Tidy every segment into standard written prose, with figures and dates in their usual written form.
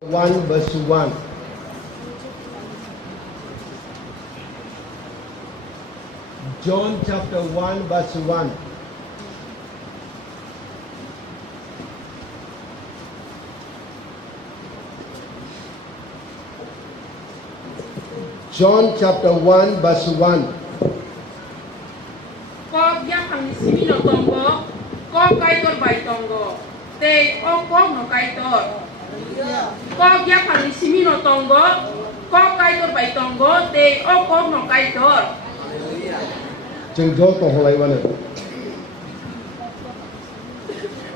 1 verse 1. John chapter 1 verse 1. John chapter 1 verse 1. Có giác thằng xí nó tông có cái tôi bài tông tê có nó cái tôi có giác thằng xí nó tông có cái tôi bài tông tê có nó cái tôi Chừng gió tông lại vậy.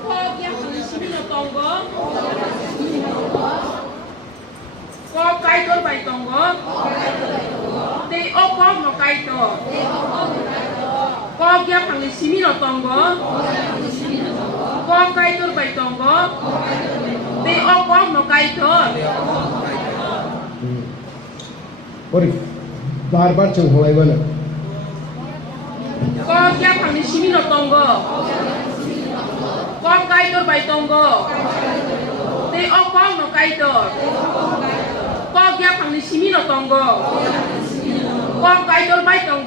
có giác thằng xí nó tông có cái tôi bài tông tê có nó cái tôi có giác thằng xí nó tông có cái tôi bài tông tê có nó cái tôi और बार बार चंग होलाई बना có giác thằng xí nó tông có cái tôi bài tông tê có nó cái tôi có giác thằng xí nó tông có cái tôi bài tông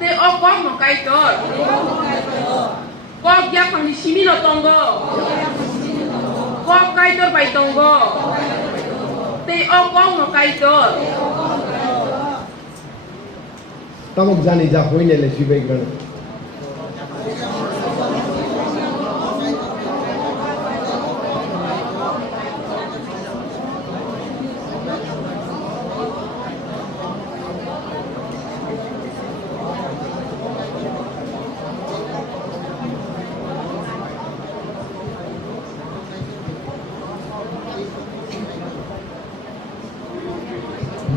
tê có nó cái tôi có giác thằng xí nó tông có cái tôi bài tông tê có nó cái tôi Tamok jani ja hoine le sibai grana.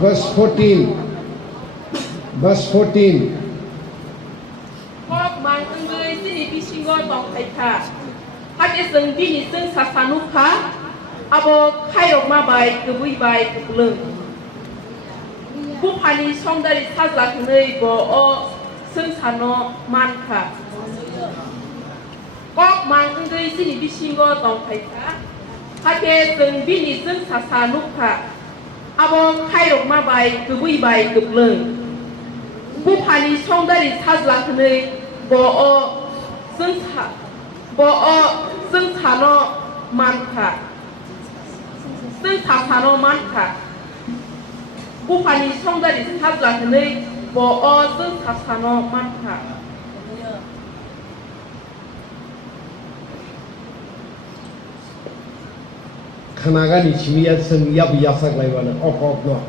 Verse 14. Verse 14. có mang người xin đi bị sinh gọi tòng thầy thà hát cái rừng đi đi rừng sát sát nút khá abo khai độc ma bài cứ vui bài cứ lưngผู้พันช่องได้ทัศน์เลยบอกซึ่งสานอมันค่ะก็มันเลยสินิบิชิงก็ต้องไปค่ะถ้าเกิดซึ่งบินิซึ่งสานุค่ะอาบอกใครออกมาใบคือวิใบคือเลิงผู้พันช่องได้ทัศน์เลยบอกซึ่งสานอมันค่ะซึ่งสานอมันค่ะผู้พันช่องได้ทัศน์เลยบอกซึ่งสานอมันค่ะ Khanaga ni chimiya sang yab yasak lai bana. Ok no.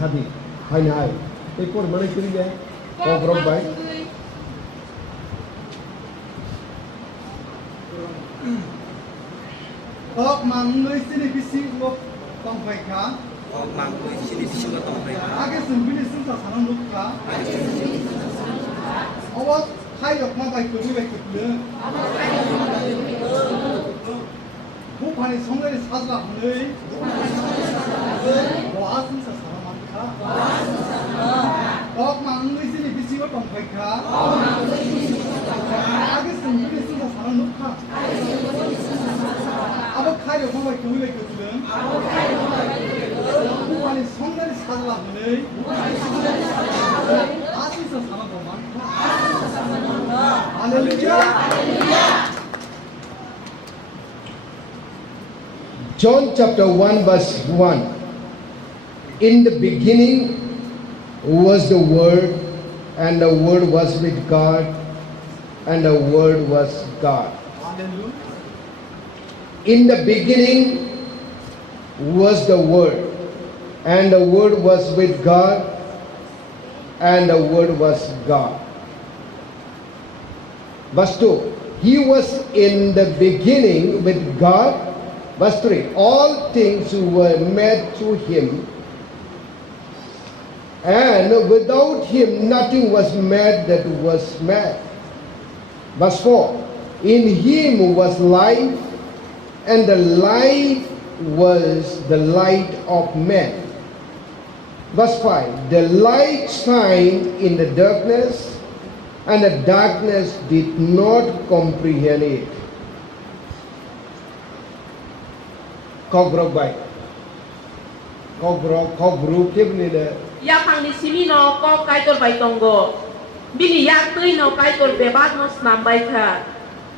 Sadi. Hai na hai. Ek और मने चली जाए. Ok rock by. Ok mang người xin đi bisi ngọc tông phải khá. mang người xin đi xin có tổng phải Ake sừng bini sừng sa sanam lúc khá. Awak khai yok mang bay cứ bay cứ lơ. Bố phani song đây sát lạc người. Quá sừng sa sanam mang khá. Ok mang người xin đi bisi ngọc tông phải khá. Ake sừng bini sừng sa sanam lúc khá. Awak khai yok mang bay cứ lơ. 부관이 성날이 살라보네. 아시서 살아보만. 할렐루야. John chapter 1 verse 1. In the beginning was the Word, and the Word was with God, and the Word was God. 할렐루야. In the beginning was the Word, and the Word was with God, and the Word was God. Verse 2. He was in the beginning with God. Verse 3. All things were made through Him, and without Him nothing was made that was made. Verse 4. In Him was life, and the life was the light of men. Verse 5. The light shined in the darkness, and the darkness did not comprehend it. kogrok bai kogrok kebni le yakang ni simi no ko kaitor bai tongo bini yak tui no kaitor bebat no snam bai kha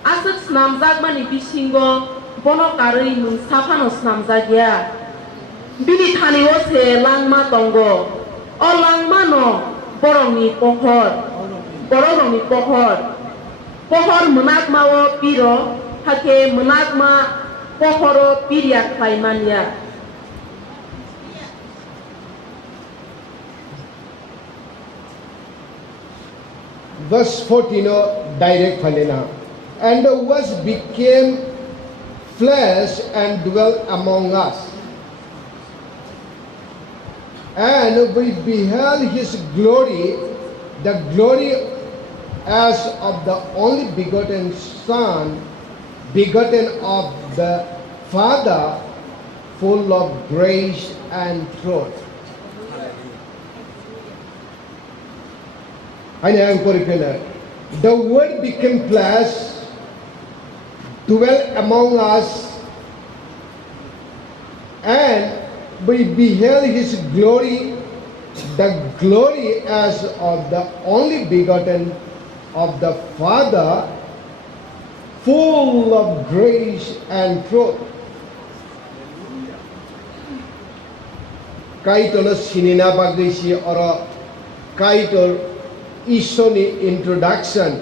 asuk snam jak mani bisingo bono karui nung safa no snam jakya bini thani o se langma tongo o langma no borong ni pohor menak mawo piro hake menak ma pohoro piriak klaimania verse 14 direct phalena and the was became flesh and dwelt among us and we beheld his glory the glory as of the only begotten son begotten of the Father full of grace and truth the word became flesh dwelt among us and we beheld his glory the glory as of the only begotten of the Father full of grace and truth kaitono sinina bagisi oro kaitor ishoni introduction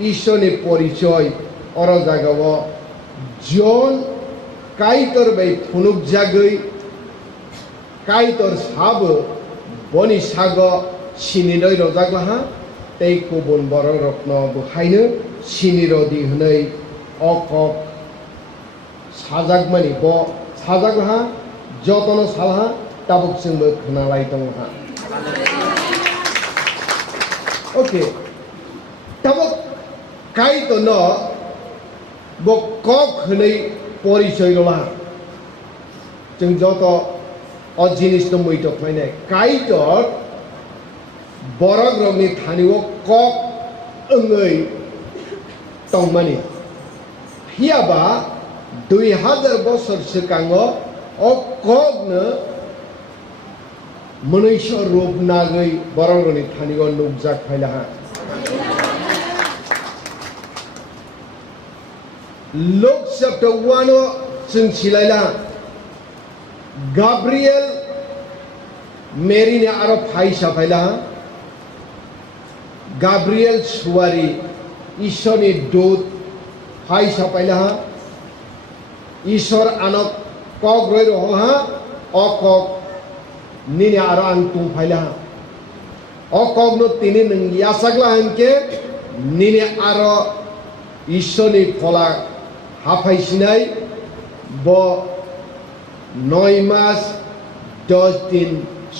ishoni porichoy oro jagao John kaitor bai phunuk jagoi kaitor sabo boni sago siniroi rojaglaha tei kubun borok rokno bukhaino sinirodi hunai okok sajagmani bo sajaglaha jotono salha tabuk singbo khunalai tongha okay tabuk kaito no bo kok hunai porichoy rola jeng joto o jinis no muito khainai kaitor borok rokni thaniwo kok engei tongmani hiaba 2000 bosor sikango o kokno manusia rup nagai borok rokni thaniwo nukjak phailaha Luke chapter 1 जों सिलायला Gabriel Mary ने आरो phi साफायला Gabriel सुवारी ईश्वरनि दूत phi साफायला ईश्वर आनक कक रय रहलहा अ कक निने आरो आं तुंफायला अ कक नो तिनि नों यासागला हनके निने आरो ईश्वरनि फला हाफायसिनाय ब 9 मास 10 दिन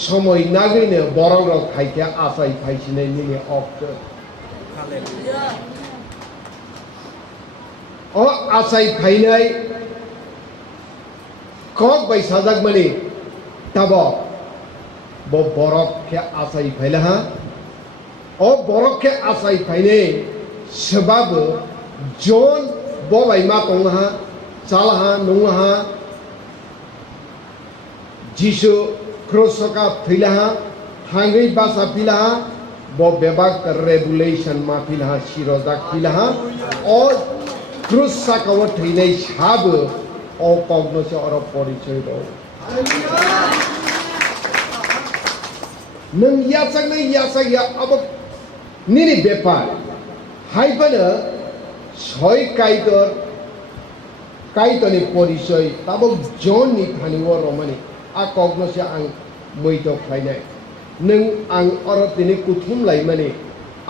समय नागैनो बरं रक खायखा आसाय फायसिनाय निने अक्ट अ आसाय फायनाय कक बाय साजागमानि ताब ब बरक के आसाय फायलाहा अ बरक के आसाय फायनाय सबाब जन बबाय मा तंहा चालहा नंहा जिसु क्रसका थैलाहा हांगै बासा पिलाहा ब बेबाक रेगुलेशन मा पिलाहा सिरजाक पिलाहा अ क्रसकाव थैनाय साब अ कग्नोसे अर परिचय दो नों यासागया अब निनि बेपार हायबनो सय काइटनि परिचय ताबो जननि थानिव रमानि आ कग्नोसे आं मैथ खायनाय नों आं अरतिनि कुथुम लायमानि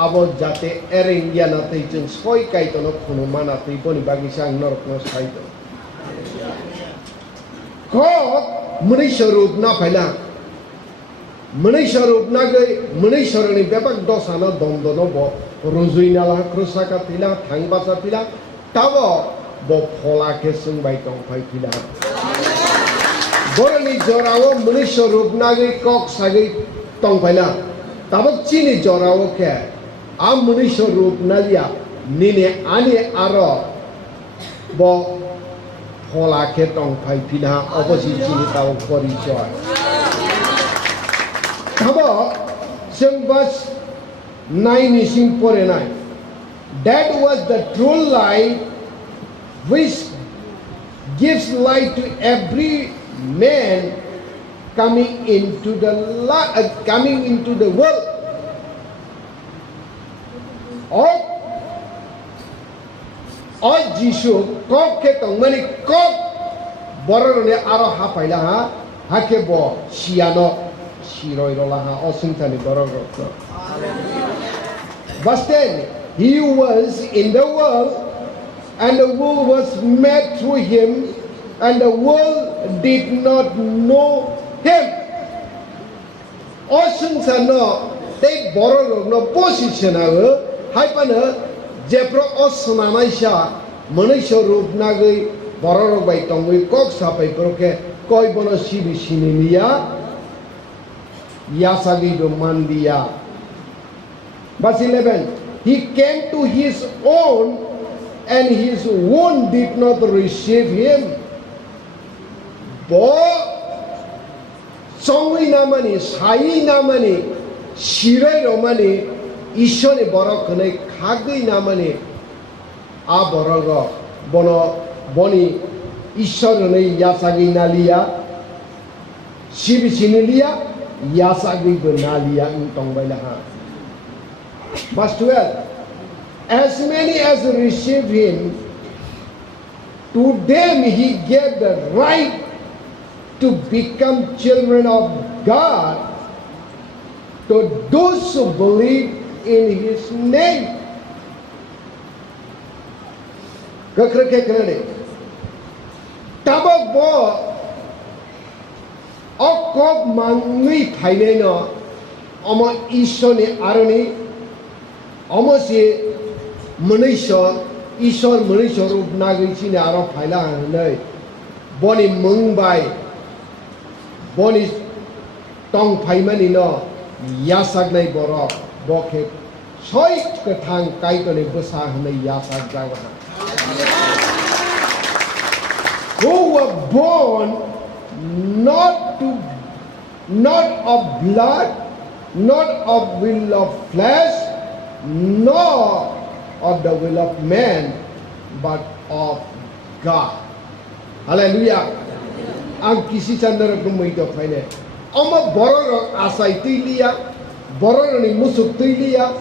आबो जाते एरेंगिया नाथै जों सय काइटनो खुनु मानाथै बनि बागिसा आं नरकनो साइतो क मनै स्वरूप ना फायला मनै स्वरूप ना गै मनै स्वरनि बेबाक दसाना दमदनो ब रुजुइनाला क्रसाका पिला थांबासा पिला ताबो ब फला के संबाय तंफाय पिला बरनि जराव मनै स्वरूप ना गै कक सागै तंफायला ताबो चिनि जराव के आ मनै स्वरूप नालिया निने आनि आरो ब holaket tong phai phina opposite chini tau porichoy thabo sing verse 9 ising pore nai that was the true light which gives light to every man coming into the world all Jisu kok ke tong mani kok boror ne aro ha paila ha ke bo siano siroi rola ha osintani boror ro verse 10 he was in the world and the world was made through him and the world did not know him osintano they boror no position ha pana Jepro osnanaisha manusia rup nagai borok bai tongui kok sapai proke koi bono sibi sinilia yasagi do mandia verse 11 he came to his own and his own did not receive him bo songui namani sai namani sirai romani ishone borok khnai khagui namani a borogo bono boni ishor nei yasagi nalia sibi sinilia yasagi nalia tong baila ha verse 12 as many as receive him to them he gave the right to become children of God to those who believe in his name kakrake kanade tabok bo okok mangui phaine no omo ishone aroni omo se manusia ishor manusia rup nagui chine aro phaila nei boni mungbai boni tong phaimani no yasak nai borok bokhe soi kathang kai to ne basa hanai yasak jawa who were born not of blood, not of will of flesh, nor of the will of man, but of God. Hallelujah. Ang kisi chandra kumui to paine. Oma boror asai tuilia, boror ni musuk tuilia,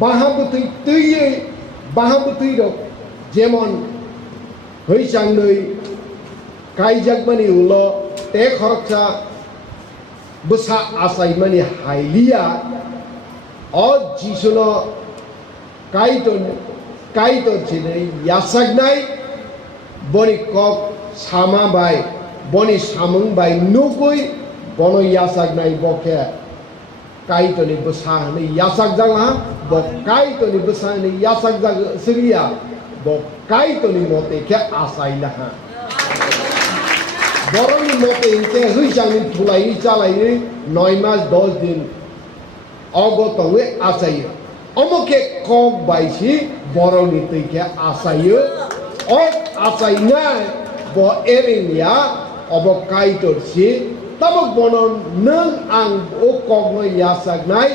bahabutui tuiye, bahabutui do jemon hoi changnui kaijak mani ulo te khorcha busa asai mani hailia o jisuno kaito chine yasagnai boni kok sama bai boni samung bai nukui bono yasagnai bokhe kaito ni busa ni yasak jangha bo kaito ni busa ni yasak jang siria bo kaito ni mote ke asai laha boroni mote inte hui jangni thulai chalai 9 মাস 10 দিন অগতwe asai omoke kok baisi boroni tike asai o asai na bo eringia obo kaitor si tabok bonon nang ang o kok no yasak nai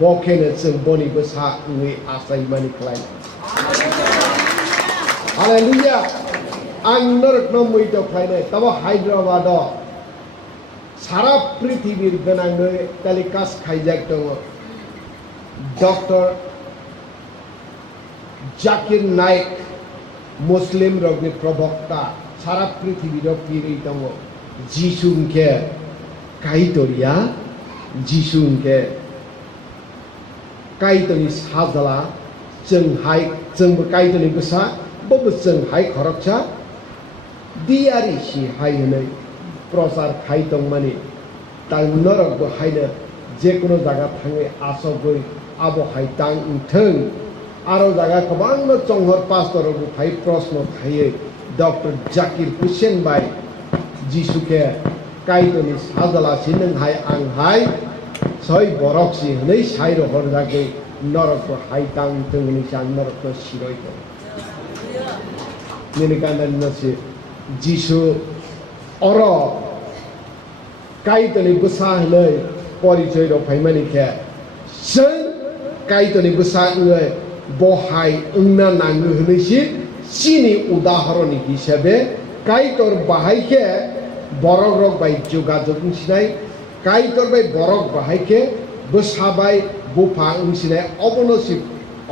bokene sing boni besa ngi asai mani klai hallelujah ang narak no muito khaine tabo Hyderabad sara prithibir ganang noi telecast khaijak dong Dr. Zakir Naik Muslim rogni probokta sara prithibir piri dong Jisungke kaitoria Jisungke kaitoni sajala jenghai jeng kaitoni besa bobo jenghai khorokcha diari si hai nei prosar khai tong mani tang norok bo haina je kono jaga thange asogoi abo hai tang theng aro jaga kobang no chonghor pastor ro thai prashno thaiye Dr. Zakir Hussain bai jisuke kaitoni sajala sineng hai ang hai soi borok si nei sai ro hor jage norok bo hai tang theng ni sang norok ko siroi ko nini kandan nasi जिसु अर काइतनि बुसा हनै परिचय रफाइमानि के जों काइतनि बुसा हनै बहाय ओंना नांगो हनैसि सिनि उदाहरण हिसाबै काइतर बाहायके बरक रक बाय जुगाजुग उंसिनाय काइतर बाय बरक बाहायके बुसाबाय बुफा उंसिनाय अबनसि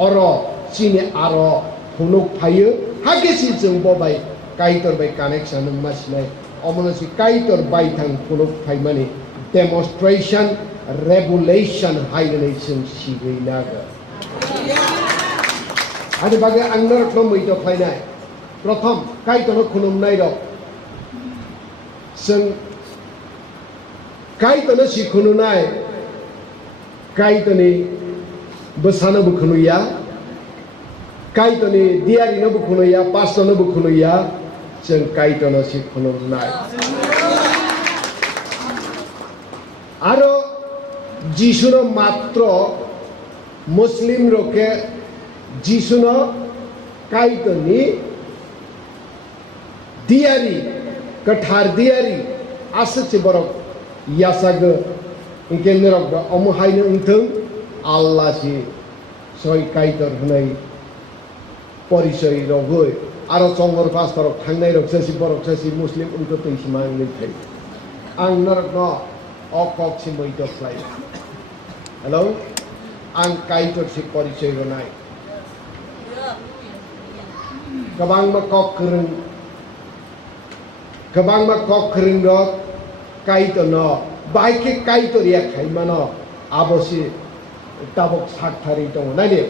अर सिनि आर हुनुक फायो हागेसि जों बबाय काइतर बाय कानेक्शन मासिनाय अमनसि काइतर बाय थां हुनुक फायमानि डेमोन्स्ट्रेशन रेगुलेशन हायनै जों सिगैनागो आरो बागे आंनार न मैद फायनाय प्रथम काइतनो खुनुमनाय र जों काइतनो सिखुनुनाय काइतनि बसानो बुखुनुया काइतनि दियारिनो बुखुनुया पास्टनो बुखुनुया जों काइतनो सिखुनुनाय आरो जिसुनो मात्र मुस्लिम रोके जिसुनो काइतनि दियारि कठार दियारि आससे बरक यासागो इनके निरक अमुहायनो उंथों आल्लाह सि सय काइतर हनै परिचय रगै आरो संगर पास्टर थांनाय रक्ससि बरक्ससि मुस्लिम उनको तैसिमा नैथै आं नरक न अकक सि मैद फ्लाय हेलौ आं काइतर सि परिचय रनाय गोबां मा कक खोरों गोबां मा कक खोरों रक काइतर न बाइके काइतर या खाइमान आबसि ताबक साकथारि दङ नायदे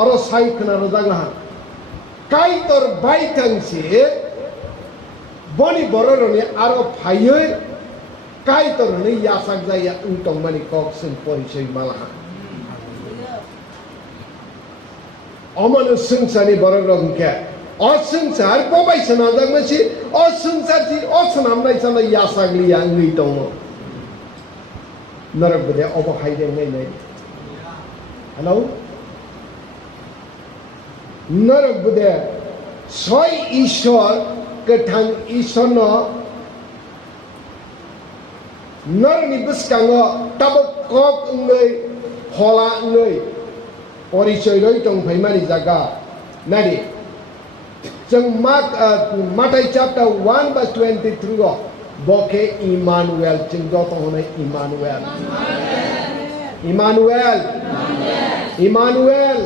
अर साइ खोनानो जाग्ला काइतर बाइथांसि बनि बररनि आरो फायै काइतर नै यासाक जाया उंटं मानि कक जों परिचय माला अमन संसारनि बररंके असंसार बबायसना जागमसि असंसार जि असनामनाय जाना यासाग्लिया ngै दङ नरक बदे अबहायदों नायनाय हेलौ नरक बदे सय ईश्वर गोथां ईश्वरनो नरनि बुसकाङो ताबो कक ngै हला ngै परिचय रय दंफायमानि जागा नादि जों माथाय चैप्टर 1 verse 23 बके इमानुएल जों जत होनाय इमानुएल इमानुएल इमानुएल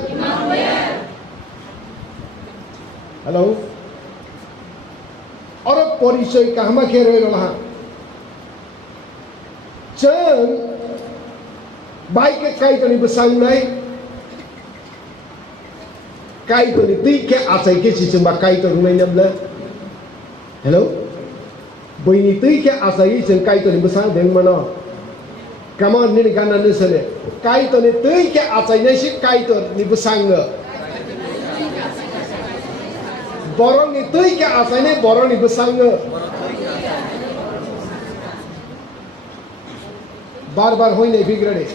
हेलौ और परिचय कहमा के रय रहा जों बाइके काइतनि बसांनाय काइतनि दैके आसायके सिजोंबा काइतर रुनाय नमले हेलौ बैनि दैके आसायै जों काइतनि बसांदों मनो कमान नि गाना नसले काइतनि दैके आसायनायसि काइतनि बसाङो बरनि दैके आसायनाय बरनि बसाङो बार बार होयनाय फैग्रादे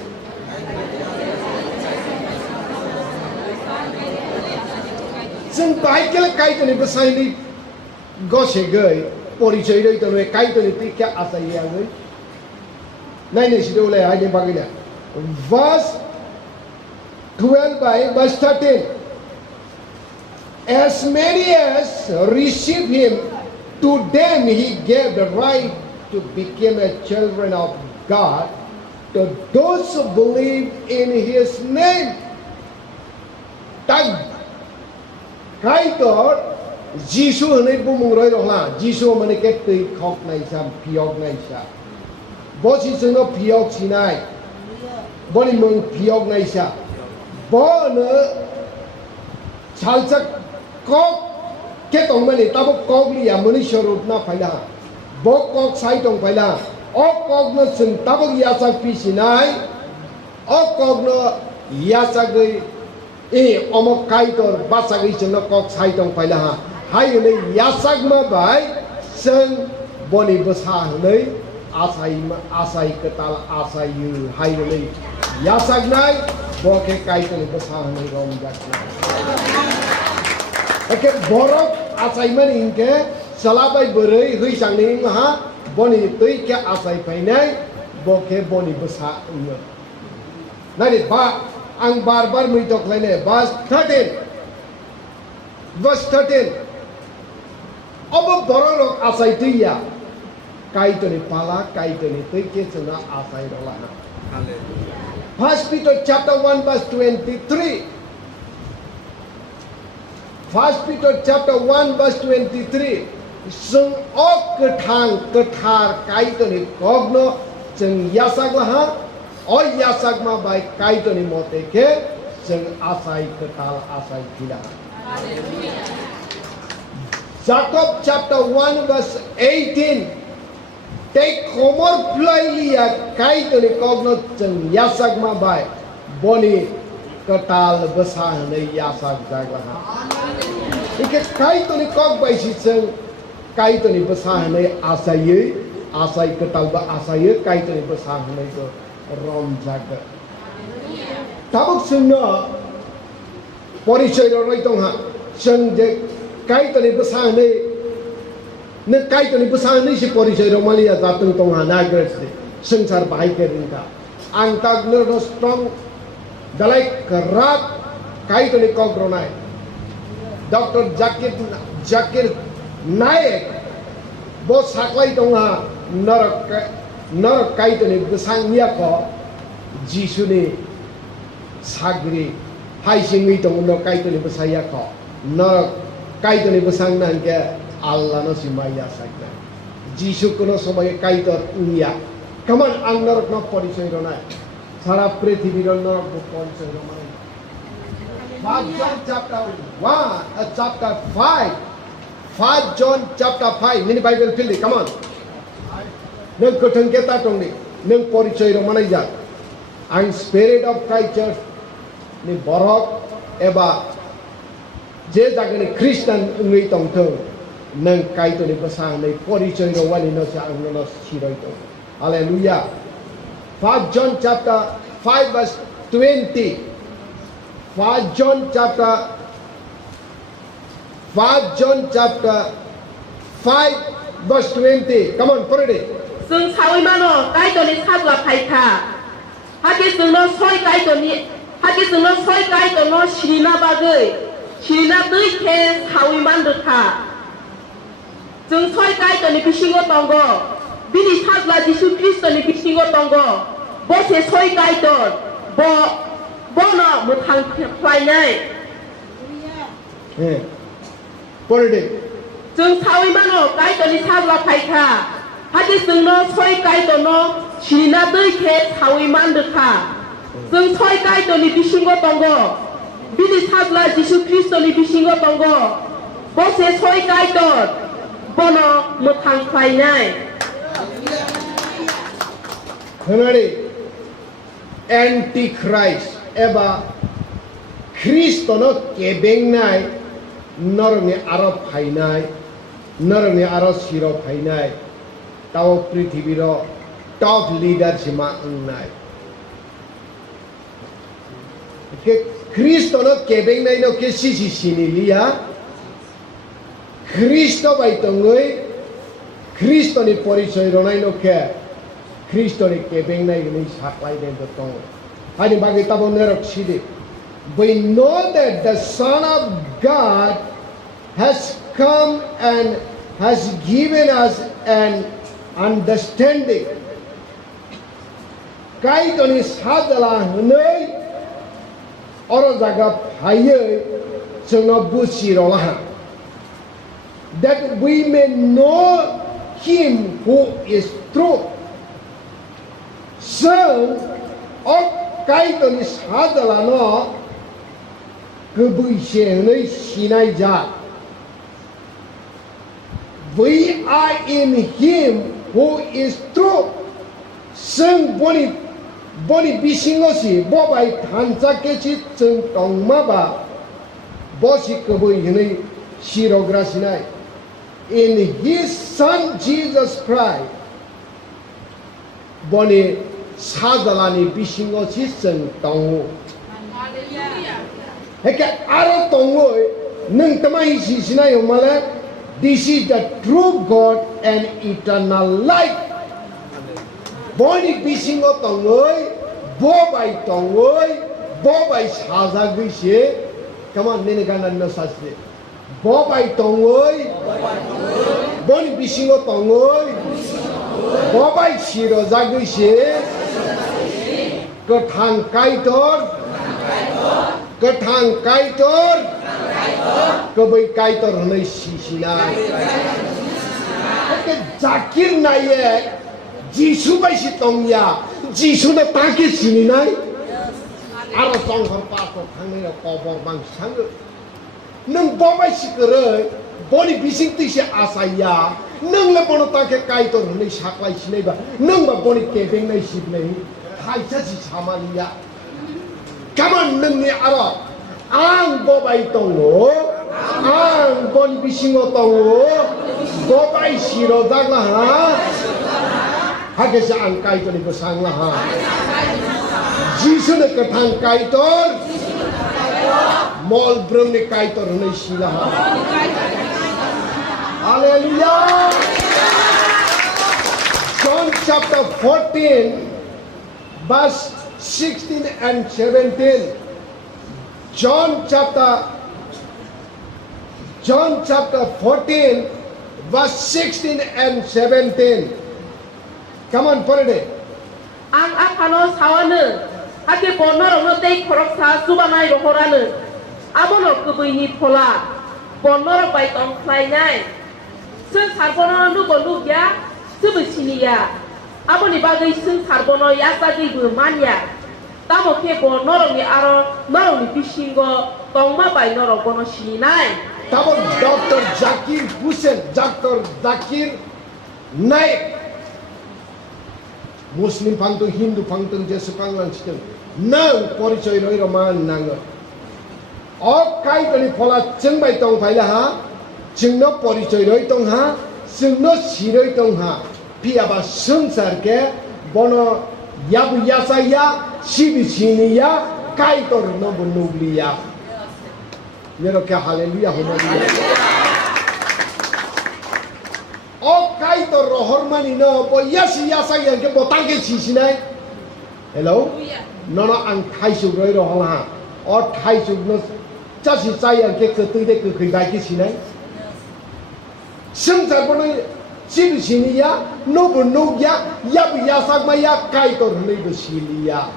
जों बाइकेल काइतनि बसायनि गसे गै परिचय रय तनो काइतनि दैके आसायै नायनो सिदौलाय आइनि बागैला verse 12 by verse 13 as many as receive him to them he gave the right to become a children of God to those who believe in his name tag kaitor jisu hनै बुमुं रय रहला jisu माने के तै खक नायसा पियक नायसा बसि जोंनो पियक सिनाय बनि मों पियक नायसा बनो सालसा कक के दं माने ताबो कगलिया मनि स्वरूप ना फाइला ब कक साइ दं फाइला अ कक न जों ताबो यासा पिसिनाय अ कक न यासा गै ए अमक काइतर बासागै जोंनो कक साइ दं फाइला हाय नै यासाग मा बाय जों बनि बसा हनै आसाय कताल आसायु हाय नै यासागनाय बके काइतनि बसा हनै रं जागनाय एके बरक आसायमन इनके salabai berai hui sangning ha boni tui ke asai painai boke boni besa unga nani ba ang bar muitok laine verse 13 abo borok asai tuya kaitoni pala kaitoni tui ke chuna asai rola Hallelujah. 1 Peter chapter 1 verse 23. 1 Peter chapter 1 verse 23. Sung ok ketar kaitoni kogno sung yasak laha o yasak ma bai kaitoni mote ke sung asai ketal asai tidak. Jacob chapter 1 verse 18. Take komor plailia kaitoni kogno sung yasak ma bai boni ketal besar ne yasak jaglaha. Ike kaitoni kog bai si sung kaitoni besar ne asai ketal ba asai kaitoni besar ne ko rom jaga. Tabuk sungna porichoy roi tong ha sung je kaitoni besar ne ne kaitoni besar ne si porichoy romalia datung tong ha nagres de sengsar bai ke rinta antag no strong dalai kerat kaitoni kog ronai Dr. Zakir Naik bos saklai tong ha narak kaitoni besang nia ko jisuni sagri hai singui tong no kaitoni besaya ko narak kaitoni besang nan ke Allah no simaya sakna jisu kono sobai kaitor nia kaman ang narak no porichoy ronai sara prithibir narak no porichoy ronai 1 John chapter 1 chapter 5 1 John chapter 5 mini Bible pilih come on nang kotong kita tong ni nang porichoy ronai ja ang spirit of Christ church ni borok eba je jagani Christian ngui tong tong nang kaitoni besang ni porichoy ronai no sa ang no siroi tong hallelujah 1 John chapter 5 verse 20 1 John chapter 5 verse 20 come on put it Sung sawi mano kaitoni sagla paita hake sung no soi kaitono shirina bagai shirina dui ke sawi mandutha sung soi kaitoni bisingo tonggo bini sagla Jisu Kristoni bisingo tonggo bose soi kaiton bono muthang phai nai put it sung sawi mano kaitoni sagla paita hake sung no soi kaitono shirina dui ke sawi mandutha sung soi kaitoni bisingo tonggo bini sagla Jisu Kristoni bisingo tonggo bose soi kaiton bono muthang phai nai Henry Antichrist eba Kristo no kebeng nai norni arab phainai norni arab siro phainai tao prithibiro top leader sima angnai ke Kristo no kebeng nai no ke sisi sinilia Kristo bai tongoi Kristo ni porichoy ronai no ke Kristo ni kebeng nai ni saklai den tong hani bagi tabo nerok sidi we know that the Son of God has come and has given us an understanding kaitoni sadala nei oro jaga phaye jongno busirola that we may know him who is true so kaitoni sadala no kubui nei sinai ja we are in him who is true sung boni bisingosi bobai thancha kechi chung tongma ba bosi kubui nei sirograsinai in his son Jesus Christ boni sadalani bisingosi chung tongu heke aro tongo nung tamai si sinai male This is the true God and eternal life. Boni bisingo tongoi, bo bai tongoi, bo bai saza gise. Come on, nene gana no sasle. Bo bai tongoi, boni bisingo tongoi, bo bai shiro zagise. Ketang kaitor, ketang kaitor, kebai kaitor hanai sisinai. Oke zakir naye. Jisu bai si tong ya, Jisu na taki sini nai. Aro song har pastor thang ni kobor bang sang. Nung bo bai si kere, boni bising ti si asaya. Nung le bono take kai to ni saklai sini ba. Nung ba boni keping nai sip nai. Hai cha si samania. Come on nung ni aro. Ang bo bai tong lo, ang boni bising o tong lo. Bo bai siro dak la ha. Hage sa ang kaitor ni besang lah. Jisu ne ketang kaitor, mol brum ne kaitor ne sila. Hallelujah. John chapter 14, verse 16 and 17. John chapter 14, verse 16 and 17. Come on, put it in. Ang akano sawane, ake bonoro no tei korok sa subanai rohorane. Abono kubini pola, bonoro bai tong klai nai. Seng sarbono nu bolu ya, sebesini ya. Aboni bagai seng sarbono ya sagi bermania. Tamo ke bonoro ni aro, noro ni bishingo, tong ma bai noro bono sini nai. Tamo Dr. Zakir Hussain, Dr. Zakir Naik. Muslim pangtung, Hindu pangtung, Jesu panglang sistem. Nang poricoy roi roman nang. O kai tani pola ceng bai tong pai la ha, ceng no poricoy roi tong ha, ceng no siroi tong ha. Pi aba sengsar ke bono yabu yasa ya, sibi sini ya, kai tor no bonubli ya. Yero ke haleluya homalia. O kai to rohormani no bo yasi yasa yang ke botang ke sisinai. Hello? No ang khai su roi rohong ha. O khai su no chasi chai yang ke ketui de ke khai bai ke sinai. Seng sa bono sin sini ya, no bo no ya, ya bu yasa ma ya kai to nei do sini ya.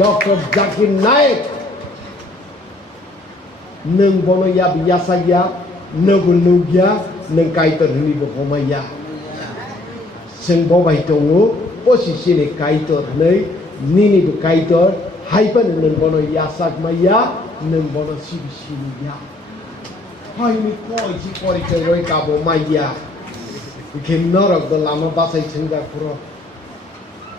Dr. Zakir Naik. Neng bono ya bu yasa ya, no bo no ya. Neng kaitor ni bo homaya. Seng bo bai tongu posisi ni kaitor nei nini bo kaitor haipan neng bono yasak maya neng bono sibi sini ya. Hai ni koi si kori keroi kabo maya. Ikem norok do lama basai cengga puro.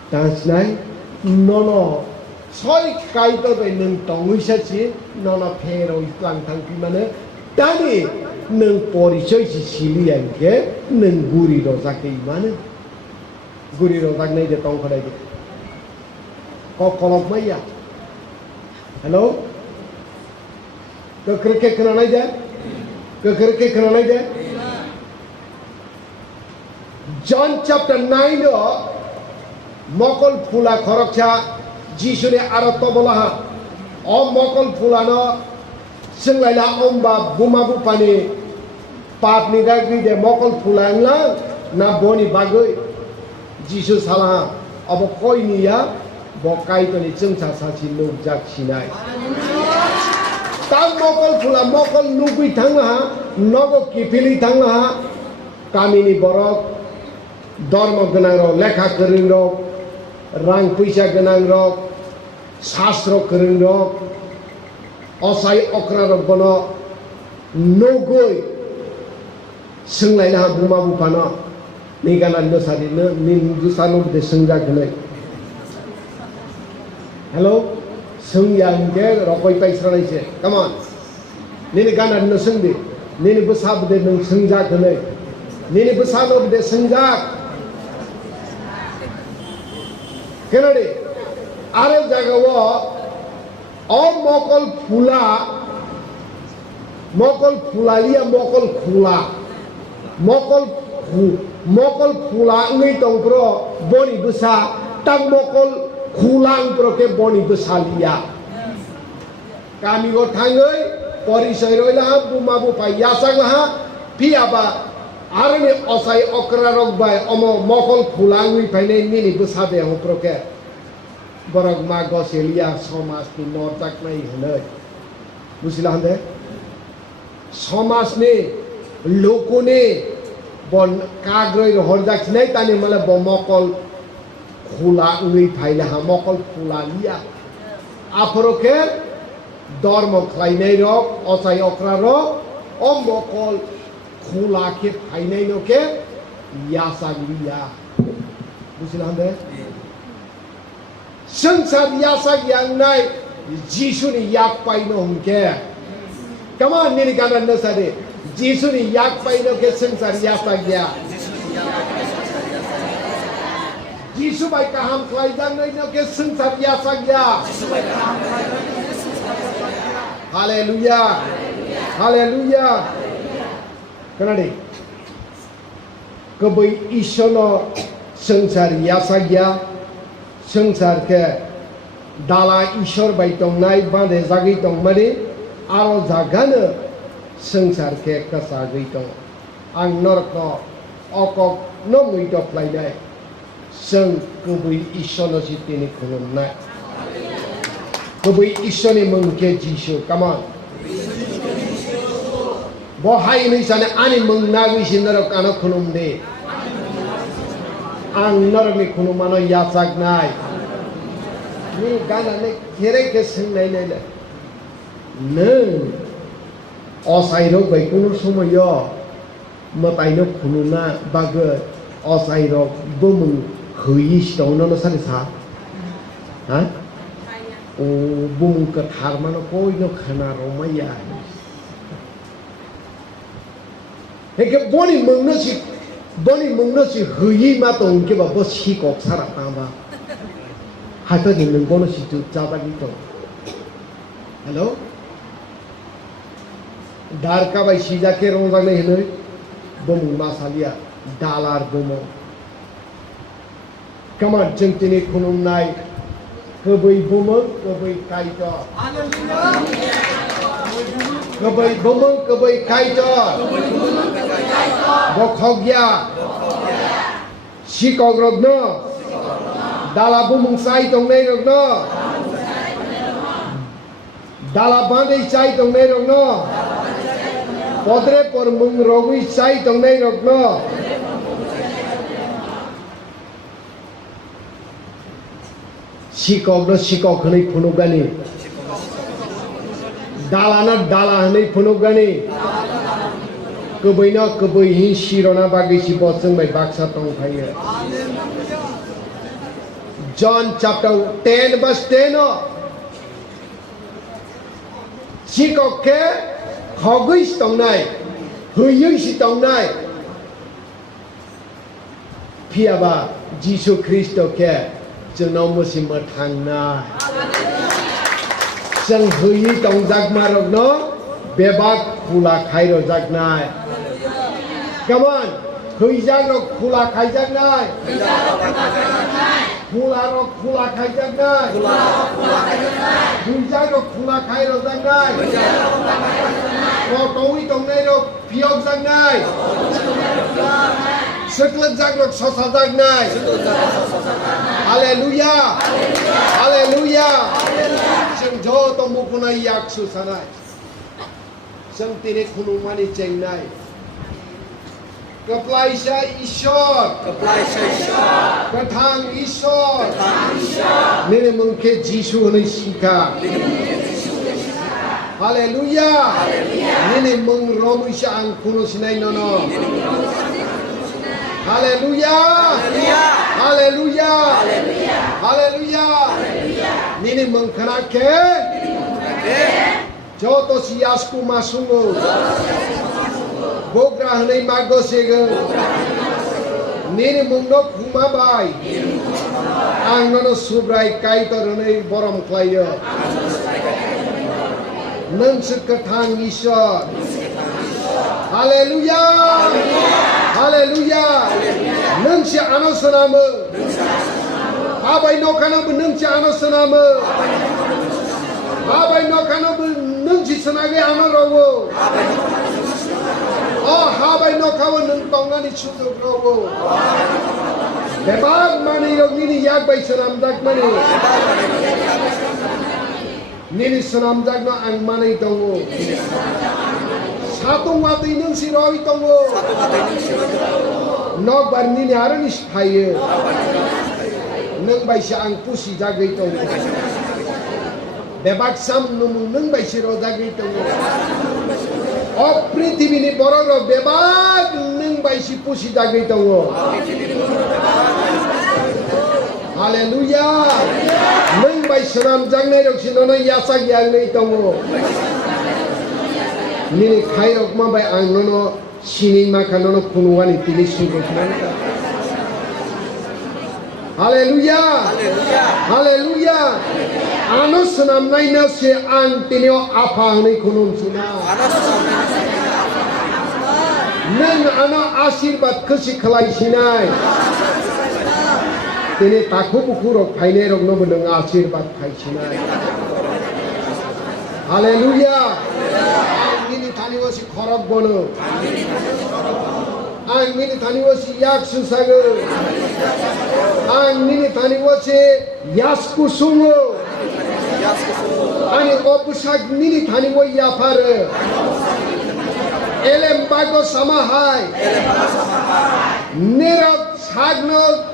Dans nai nono soi kaitor bai neng tongu sachi nono pero itlang tangki mana. Tadi neng poricoy si sili yang ke neng guri rozak ke mana? Guri rozak nai de tong khodai de. Kok kolok maya? Hello? Ke kerke kena nai de? Ke kerke kena nai de? John chapter 9 do mokol phula khorokcha Jisu ne aro to bola ha. O mokol phula no seng laila omba bumabu pani pap ni gagi de mokol pulang la na boni bagoi Jisu salah abo koi ni ya bokai to ni ceng sa sa chi luk jak sinai tang mokol pula mokol nugui thang la nogo kipili thang la kami ni borok dharma genang ro lekha kering ro rang puisa genang ro sastro kering ro osai okra bono nogoi senglai na buma bupana ni kana no sari no nin du sanu de sengja gele. Hello sengyang ke rokoi pai sranai se. Come on ni kana no sengde ni besab de no sengja gele ni besano de sengja kenade are jagawa o mokol phula mokol phulalia mokol khula mokol phula ngai tong pro boni busa tang mokol khulang pro ke boni busalia kami go thangai porisoi roila buma bu pa yasang ha piaba arne osai okra rok bai omo mokol khulang ngai phaine mini busa de ho pro ke borok ma go selia somas ni nortak nai hanai busila hande somas ne loko ne bon kagroi horjak nei tani mala bomokol khula ngai phaile ha mokol khulalia aproke dormo khlainai rok osai okra rok omokol khula ke phainai no ke yasagia busila hande sangsar yasak yang nai jisu ni yak pai no hungke come on ni kana no sare jisu ni yak pai no ke sangsar yasak ya jisu bai kaham khlai jang nai no ke sangsar yasak ya hallelujah hallelujah kana de kebai isono sangsar yasak ya संसार के दाला ईश्वर by तंगनाय बांधे जागै तंगमाने आरो जागानो संसार के कसागै तंग आं नरक अकक न मैत फ्लायनाय जों गुबै ईश्वरनो सितिनि खुलुमनाय गुबै ईश्वरनि मुंखे जिसु कमान बहाय नै साने आनि मुं नागैसि नरक आनो खुलुमदे आं नरकनि खुलुमानो यासागनाय ni gana ne kere ke singnai nei le neng osai rok bai kuno somoyo matai no khununa baga osai rok bomung khyi stone no sari sa ha o bomung ka tharma no koi no khana ro maya he ke boni mung no si khyi ma tong ke ba bo si kok sara ta ba 하여튼 있는 거는 시주 자박이죠. Hello? 다르카바이 시작해 롱장네 해는 보문 마살이야 달러 보문. 가만 정진이 군음나이 그의 보문 그의 가이죠. 그의 보문 그의 가이죠. 거기야 시거그럽너 Dala bumung sai tong nei rok no Dala bandai sai tong nei rok no Podre por mung rogui sai tong nei rok no Sikok no sikok hanai phunugani Dala na dala hanai phunugani Kubai no kubai hin shirona bagi si boseng bai baksa tong phaiya John chapter 10 verse 10 Chikoke hogui stongnai huyung stongnai Piaba Jesus Christo ke jenomo simba thangnai Sang huyi tong jagmarok no bebak khula khairo jagnai Come on huyi jagrok khula khai jagnai Khula rok khula khai jagnai Huyi jagrok khula khai ro jagnai Ko towi tong nei rok phiok jagnai Seklet jagrok sosa jagnai Hallelujah Hallelujah Sing jo to mukunai yaksu sanai Sing tini khunumani chengnai Keplaisa Ishor Kathang Ishor Nene mungke Jisu hanai sika Hallelujah Nene mung romu isya ang kuno sinai nono Hallelujah Hallelujah Hallelujah Nene mung kanake Joto siyasku masungo Bogra hanai mago sega Nini mungno kuma bai Ang nono subrai kaito hanai borom klaya Nang sekathang Ishor Hallelujah. Hallelujah. Nung si ano sanama. Abay no kana bu nung si ano sanama. Abay no kana bu nung si sanage ano rawo. Oh habay no kawo nung tonga ni chudo rawo. Bebag mani rog nini yak bay sanam dak mani. Nini sanam dak no ang mani tongo. Satu mati nung si rawi tongo. Nok bar nini aran is paye. Nung bay siya ang pusi dagay tongo. Bebag sam nung bay si ro dagay tongo. O prithibi ni bororo bebag nung bay si pusi dagay tongo. Hallelujah. Nung bay sanam jangnay rok sinono yasak yang nay tongo. Nini khai rok ma bay ang nono sini ma kanono kunuan itini sugos manta. Hallelujah. Hallelujah. Ano sanam nay na si ang tinio apang ni kunun sina. Nung ano asirbat kasi kalay sinay. Tini takho bukurok paine rok no bunang asirbat kay sinay. Hallelujah. Ang mini taniwa si korok bono. Ang mini taniwa si yak susago. Ang mini taniwa si yasku sungo. Ani opusak mini taniwa yapare. Elem bago samahai. Nirok sagno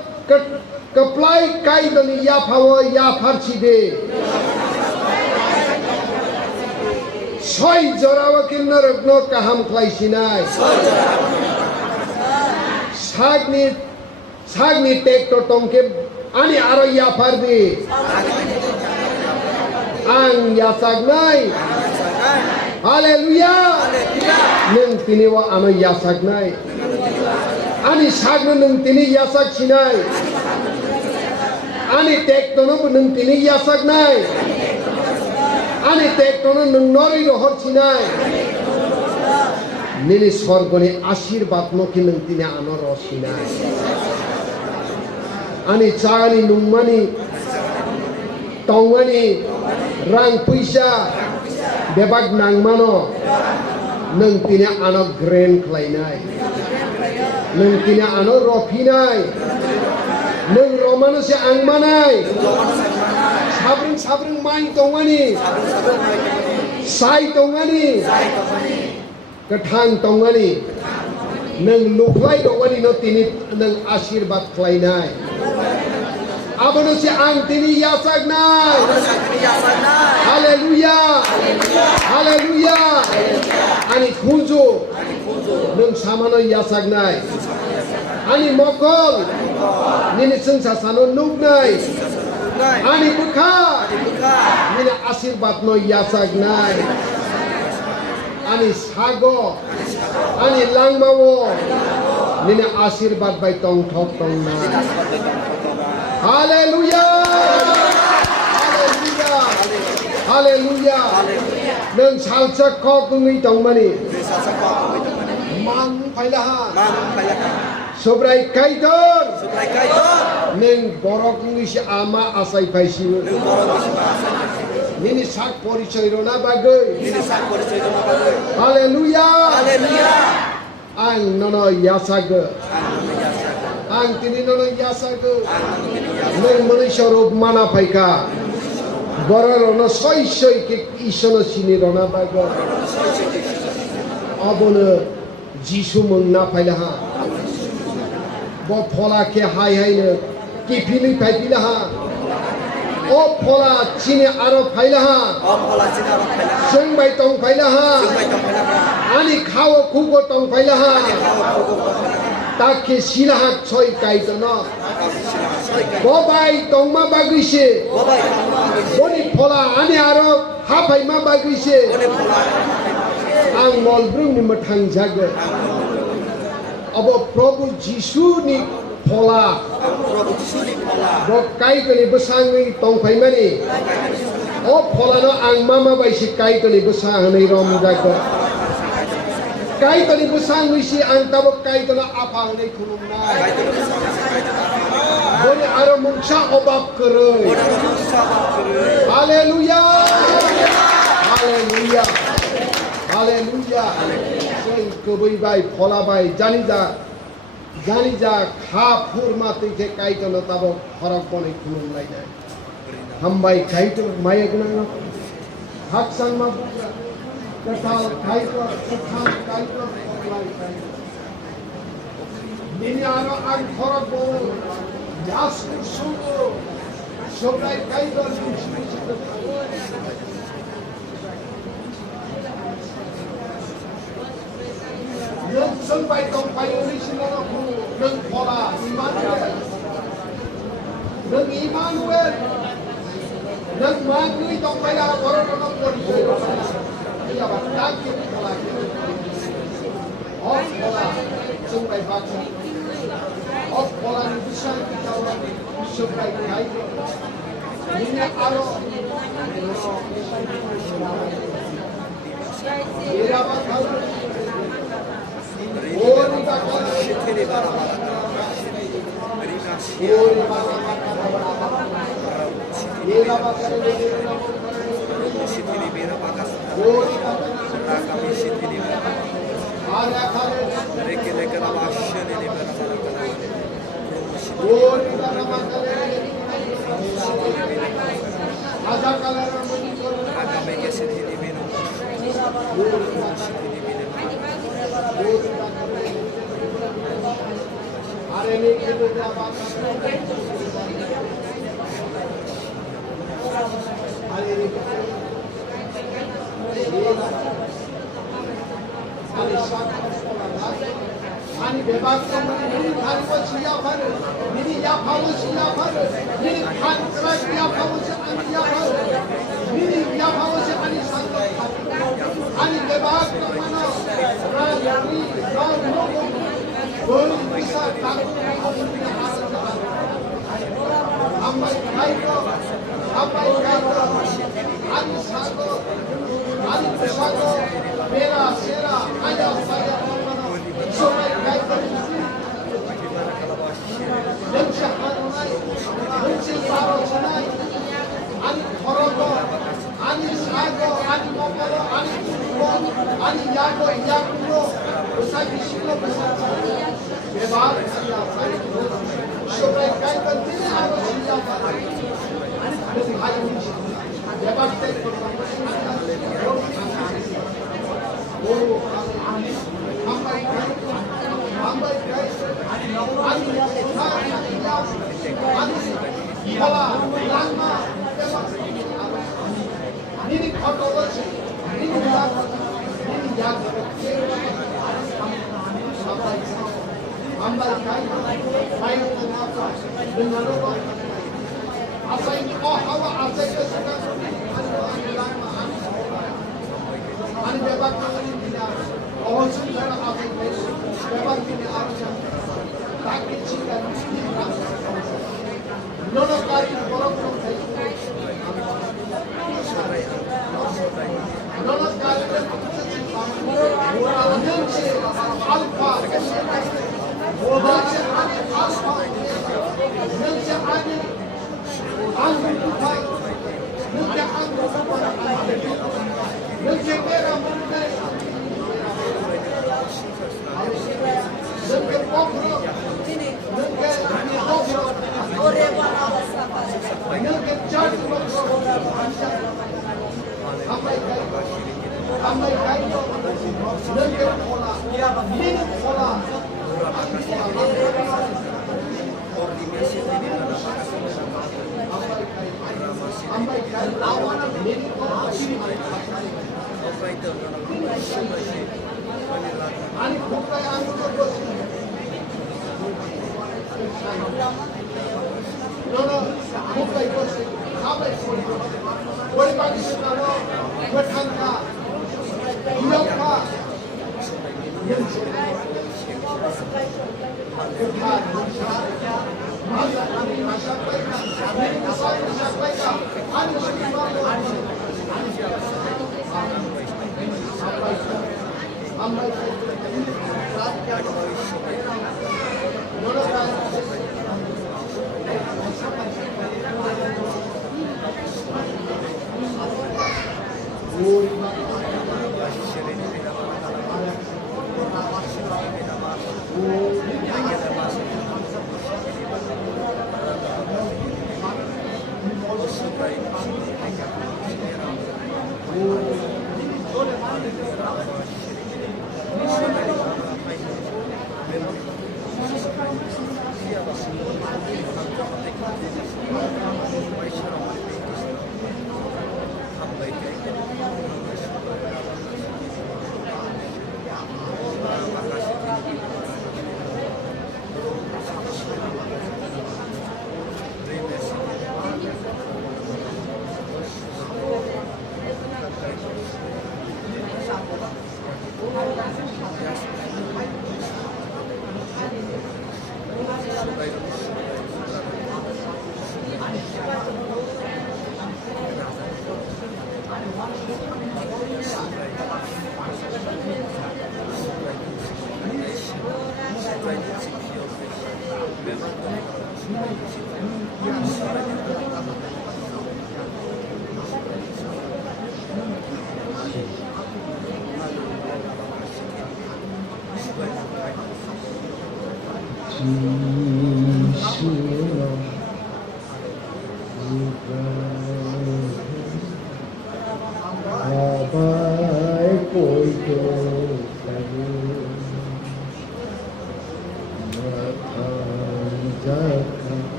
keplai kai doni yapawa yapar chide. Soy jorawa kinna rokno kaham klai sinai. Sagni tek to tongke ani aro yapar di. Ang yasak nai. Hallelujah. Nung tiniwa ano yasak nai. Ani sagno nung tini yasak sinai. Ani tek to no nung tini yasak nai. Ani tek to no nung nori rohor sinai. Nini sorgoni asirbat no ki nung tini ano ro sinai. Ani chagani nung mani tongani rang puisa bebag nang mano nung tini ano grain klainai. Nung tini ano rofinai. Nung romano si ang manay. Sabring main tongani. Sai tongani. Kathang tongani. Nung luklay tongani no tini nung asirbat klainay. Abono si ang tini yasak nai. Hallelujah. Hallelujah. Ani kunjo. Nung samano yasak nai. Ani mokol. Nini sengsa sano nuk nai. Ani bukha. Nini asirbat no yasak nai. Ani sago. Ani langmawo. Nini asirbat bay tong thok tong nai. Hallelujah. Hallelujah. Hallelujah. Nung salsa ko kungi tong mani. Mang pailaha. Sobrai kaiton. Neng borok kungi si ama asai paisiu. Nini sak porichoy rona bagoy. Hallelujah. Ang nono yasago. Ang tini nono yasago. Neng manusia rog mana paika. Bororo no soy ke isono sini rona bagoy. Abono Jisu mung na pailaha. Bo phola ke hai ne ki pili pailaha. O phola chini aro pailaha. Sung bai tong pailaha. Ani khao kugo tong pailaha. Takke silahat choi kai tono. Bo bai tong ma bagise. Boni phola ani aro ha bai ma bagise. Ang molbrung ni mathang jaga. Abo Prabhu Jisu ni phola. Bo kai ko ni besang ni tong pai mani. O phola no ang mama bai si kai ko ni besang ni rom jaga. Kay tani busang wisi ang tabok kay tana apang ni kulum na. Boni aro muncha obab keroy. Haleluya. Haleluya. Haleluya. Sing kebai bai phola bai jani ja kha phurma tike kay tana tabok horak boni kulum lai jai. Hambai kay to maya guna hak sang ma Kasal kay to khan kay to lai kay. Nini aro ang horak bo jas sugo soblai kay to Nung sunbay tong original ako ng Pola, Emmanuel. Ng Emmanuel. Ng Magui tong kaya koron ng Pola. Kaya ba, dagyo Pola. Of Pola, sunbay baksa. Of Pola ni Bishan Kitawa, sunbay kayo. Ninya aro. Ira ba kayo? Ori bakala shitini barabara. Rina ori bakala. Ira bakala shitini barabara. Ori bakala kami shitini barabara. Ara kale reke leke raba shitini barabara. Ori bakala. Aja kala ramani kala kami ke shitini barabara. Are ne ke do ba are ne ani bebak ni khani ko chiya phar ni ya phawo chiya phar ni khan kra ya phawo se ani ya phar ni ya phawo se ani sang ani bebak mana ra ni ra no bol bisa tak amai kai ko ani sago ani sago mera sera aya saya Somai kai ko Lemcha hanai lemcha saro chanai ani khorogo ani sago ani mokoro ani kuko ani yago usai bishilo Bebak Allah sai Somai kai ko dine aro chiya pani ani bhai bebak te Ambai kai Pola Lama Nini Kotology Nini Yag Nini Yag Ambai kai Mayo Tanaka Denaro Asai ko hawa asai ko suka Ani Lama Ani bebak kali dia Oh sundara asai ko bebak ini arja Taki chikan Nono kari borok no Nono kari Nunche alfa Nunche ani alfa Nunche ani Angin tupai Nunche angin tupai Nunche mera mune Nunche pokro Nunche pokro Nunche chart pokro Amai kai Nunche pola Nini pola Ambai kai lawana nini pola Ani bukai anu ko No, bukai ko sabai ko Wali pagi sunalo Wathanga Yoka Ambai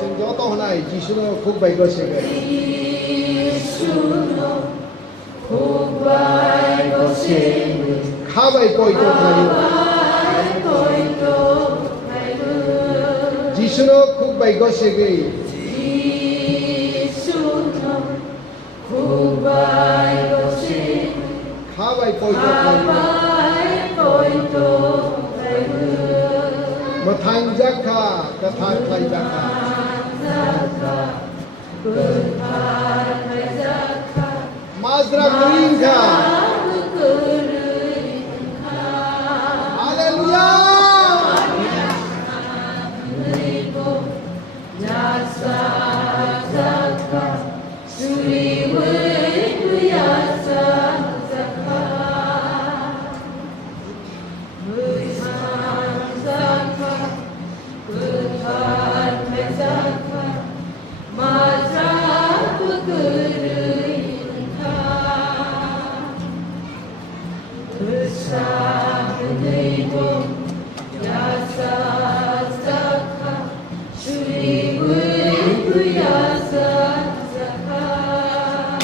Chính gió to này chỉ số khúc bảy cơ sẽ cái khá bảy coi to này chỉ số khúc bảy cơ sẽ cái khá bảy coi to này mà thành giác kha cái thành thay giác kha Mazra green kha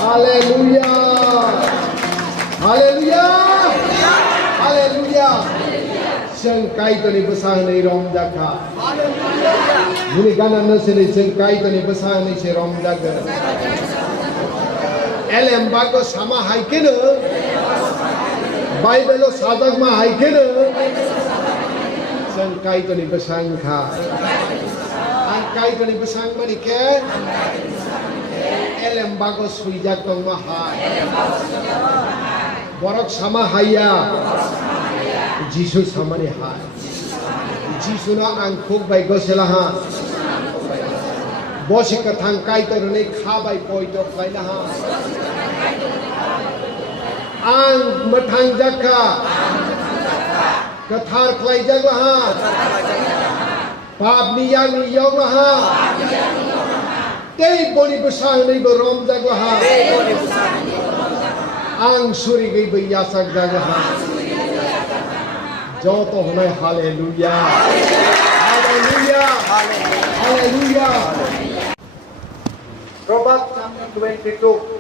Hallelujah Hallelujah Hallelujah Sang kai to ni besang ni rom dakha Muni gana na se ni sang kai to ni besang ni se rom dakha Elem bago sama haike na Bible lo sadak ma haike na Sang kai to ni besang kha Ang kai to ni besang ma ni ke Elem bago suijak tong ma hai Borok sama haya Jisu sama ni hai Jisu na ang khuk bai go selaha Bosi kathang kai to ni kha bai poi to kai na ha Ang mathang jakha Kathar klai jak la ha Pap ni yang ni yong la ha Tei boli besang ni berom jak la ha Ang suri gay bayasak jagaha Joto honay hallelujah Hallelujah Hallelujah Proverbs chapter 22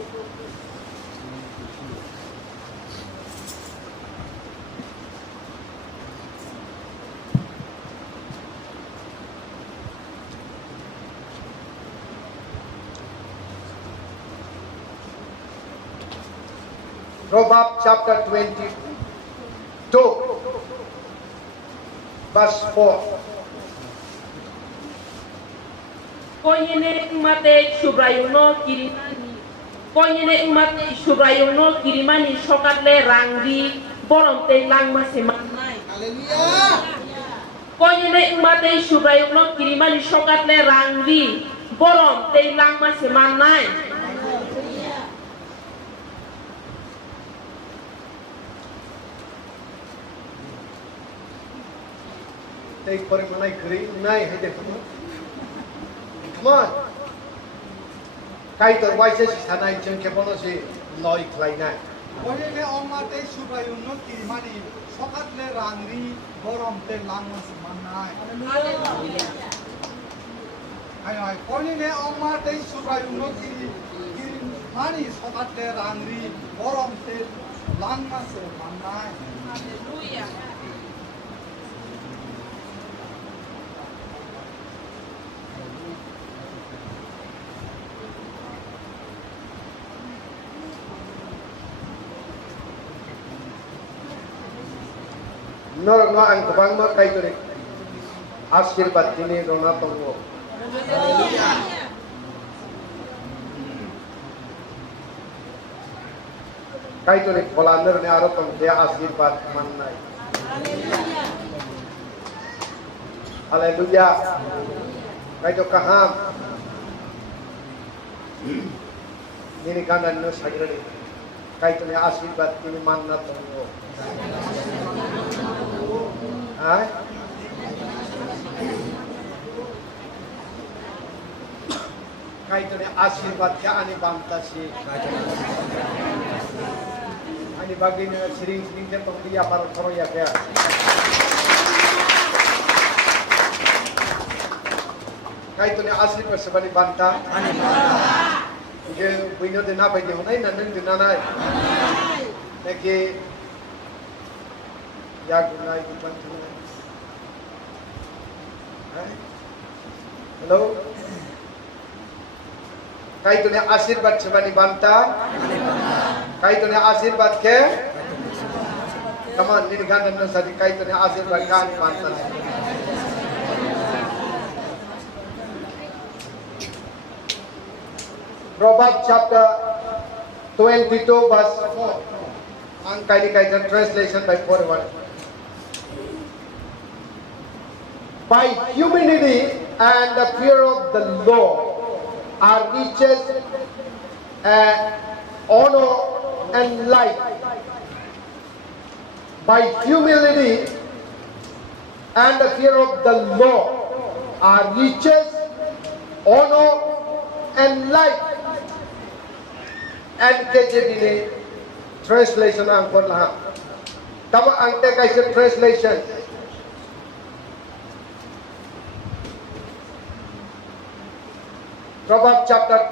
Proverbs chapter 22, verse 4. Koyene umate subrayuno kirimani. Koyene umate subrayuno kirimani sokatle rangri boromte langma semanai. Hallelujah. Koyene umate subrayuno kirimani sokatle rangri boromte langma semanai. Take for him, I agree. Nay, hey, come on. Kay voices sanay chung kepono si Loy Kleina. Koyene ongmate subrayuno kirimani sokatle rangri boromte langmas manai. Ay, koyene ongmate subrayuno kirimani sokatle rangri boromte langmas manai. Hallelujah. Norok no ang kubang mo kay turik. Askirbat dini rona tongo. Kay turik polander ni aro tong dia askirbat manay. Hallelujah. Kay to kaham. Dini kanan no sagirani. Kay to ni askirbat dini manna tongo. Ay? Kay to ni askirbat ka ani bantasi. Ani bagi ni sering-sering dia tong dia para koroya kaya. Kay to ni askirbat sebani banta. Ani banta. Ke bino de na bai de honai nanan de nanai. Nake ya gunai di bantu. Hello? Kay to ni askirbat sebani banta. Kay to ni askirbat ke? Come on, ini gandan na sa di kay to ni askirbat ka ni banta. Proverbs chapter 22 verse 4. Ang kay translation by 41. By humility and the fear of the Lord are riches, honor, and life. By humility and the fear of the Lord are riches, honor, and life. And KJV translation ang kon lahat. Tama ang Tekaisan translation. Proverbs chapter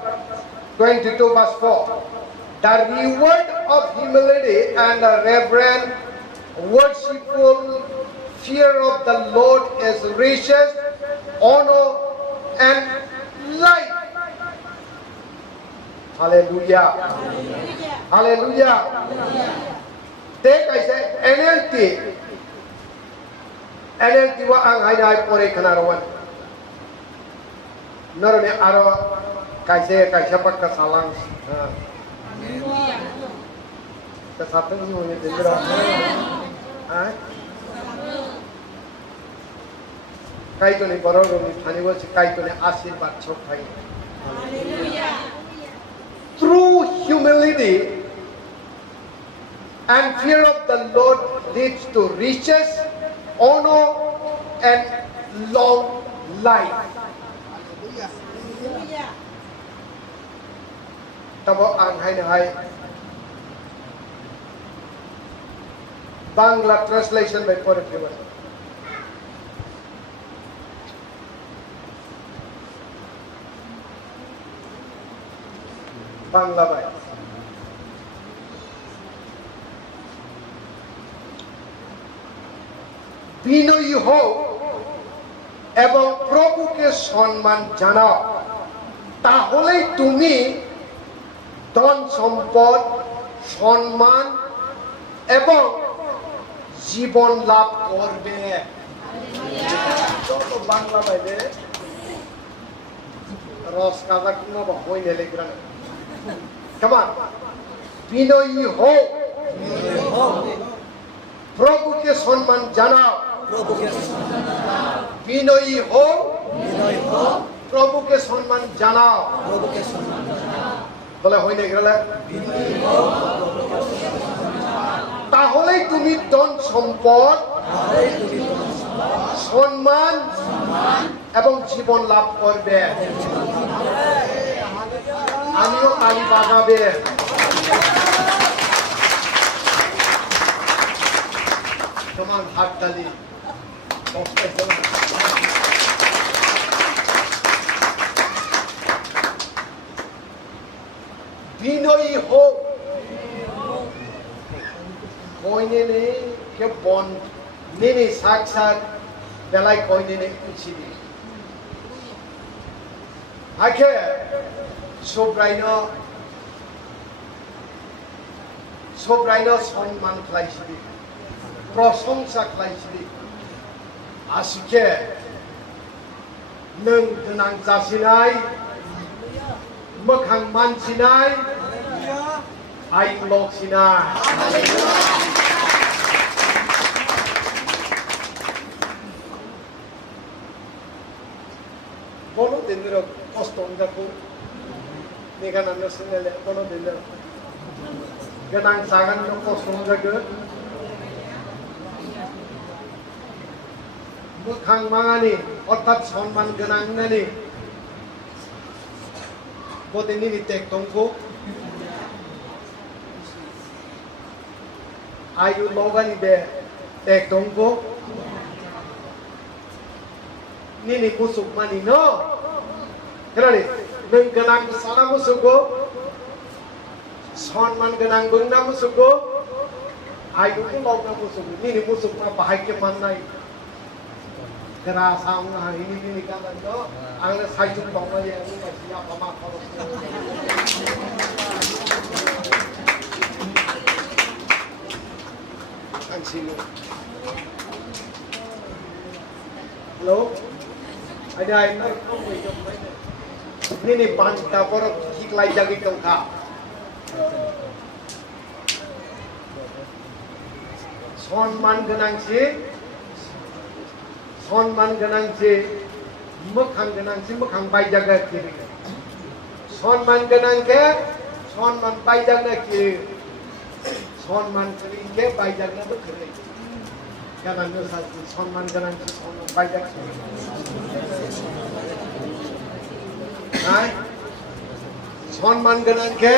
22 verse 4. The reward of humility and the reverent, worshipful fear of the Lord is riches, honor, and life. Hallelujah. Hallelujah. Take I said NLT wa ang hainay pore kanarawan. Narone aro kaise pakka salang. Kasapeng niyo ni dendra. Ah? Kay to ni bororo ni thaniwo si kay to ni aashirwad chok bhai. Hallelujah. True humility and fear of the Lord leads to riches, honor, and long life. Tabo ang hay Bangla translation by Paul Freeman. Bangla ভাই বিনয়ী হও এবং প্রভুকে সম্মান জানাও, তাহলেই তুমি ধন সম্পদ, সম্মান এবং জীবন লাভ করবে যত বাংলা বাইরে রস কাজা কিংবা বই নেলে কেমন বিনয়ী হোক প্রভুকে সম্মান জানাও বিনয়ী হোক প্রভুকে সম্মান জানাও বলে হই না গেলে তাহলেই তুমি ধন সম্পদ সম্মান এবং জীবন লাভ করবে আমিও তালি বাজাবে তোমার হাত তালি বিনয়ী হোক কইনে নে কে বন নেনে শাক শাক বেলায় কইনে নে উচিদি আখে সব্রাইন সম্মান খাইছিলি প্রশংসা খাইছিলি আজকে नों गोनां जासिनाय मोखां मानसिनाय आइल'सिनाय কোনো দিনের কষ্ট যাকো নেগানানো সিনেলে কোনো দিনের गोनां जागोन কষ্ট जागोन मोखां माङानि अर्थात सम्मान गोनांनि गदेनि टेक्टंखौ आयु लगानि बे टेक्टंखौ निनि मुसुक मानि न खोनादों नों गोनां साना मुसुकखौ सम्मान गोनां बुंना मुसुकखौ आयुखौ लगना मुसुक निनि मुसुकमा बाहायके माननाय Kerasa ngah ini kan itu, angin sayur bawah ya ini masih apa makhluk. Ansinu. Hello, ada ini. Ini nih bangsa orang hiklai jagi tengkap. Sonman genang sih. सम्मान गोनां जे मोखां गोनां जे मोखां बायजागा किरि सम्मान गोनां के सम्मान बायजागा किरि सम्मान किरि के बायजागा बखरे गानां नो साथि सम्मान गोनां जे सम्मान बायजागा हाय सम्मान गोनां के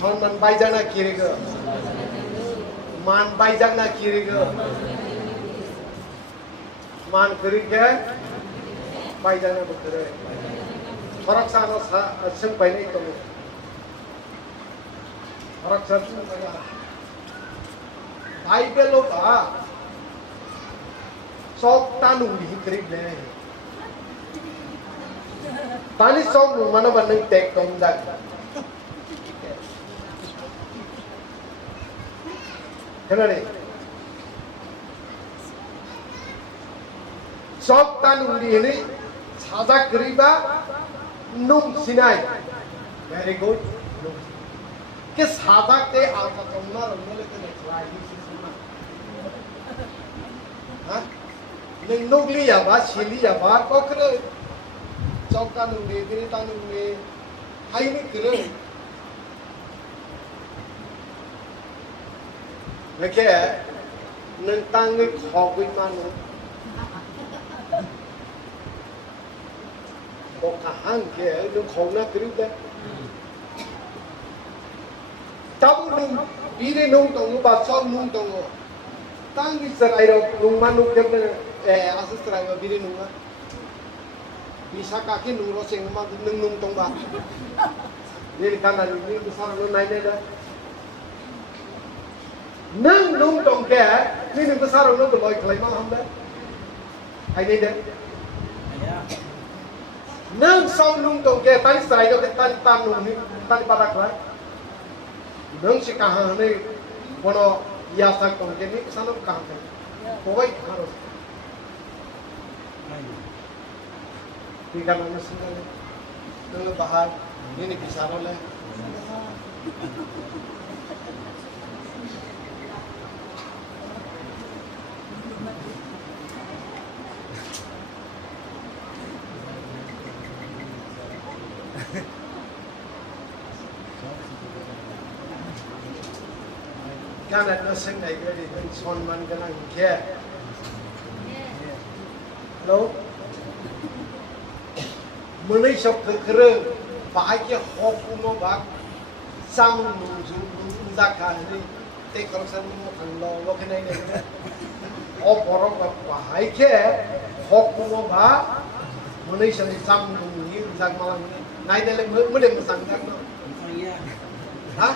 सम्मान बायजागा किरि गो मान बायजागा किरि गो मान करिके बायजाना बखरे फरक सानो संग बायनाय दङ फरक सानो बाइबेल बा सब तानु हिक्रिबले तानि सब नुमाना बन्नै टेक दङ दा खोनादों सब तानुंगि ini sajak keriba nung sinai very good ke sajak te alta tomna romole te neklai sisima ha nung nugli ya ba sili ya ba kokre chok tanungi diri tanungi haini kre leke nung tangi khogui manu Okahan ke nung khona kirida tabu nung bire nung tongu ba chok nung tongu tang ni sarai ro nung manu ke asus sarai ba bire nung bisa kaki nung ro sing ma nung tong ba ni kana ni besar lo nai da nung tong ke ni besar lo ko loi khlai ma ham da ai ni de nang sau nung tong ke tani sarai do ke tani tam nung ni tani padak la nung si kahang ni kono yasak tong jadi sanok kahang ni koi harus tinggal nung singal nung bahar ini bisa oleh Karena dosen naik dari sonman kenang kia. Hello. Menai sok kereng, pakai hok uno bak, sam nungzu zakar ni, tekor sam uno lo kenai ni. Oh porok bak pakai hok uno bak, menai sok sam nungzu zak malam ni. Naik dalam mulai mesang zak no. Hah?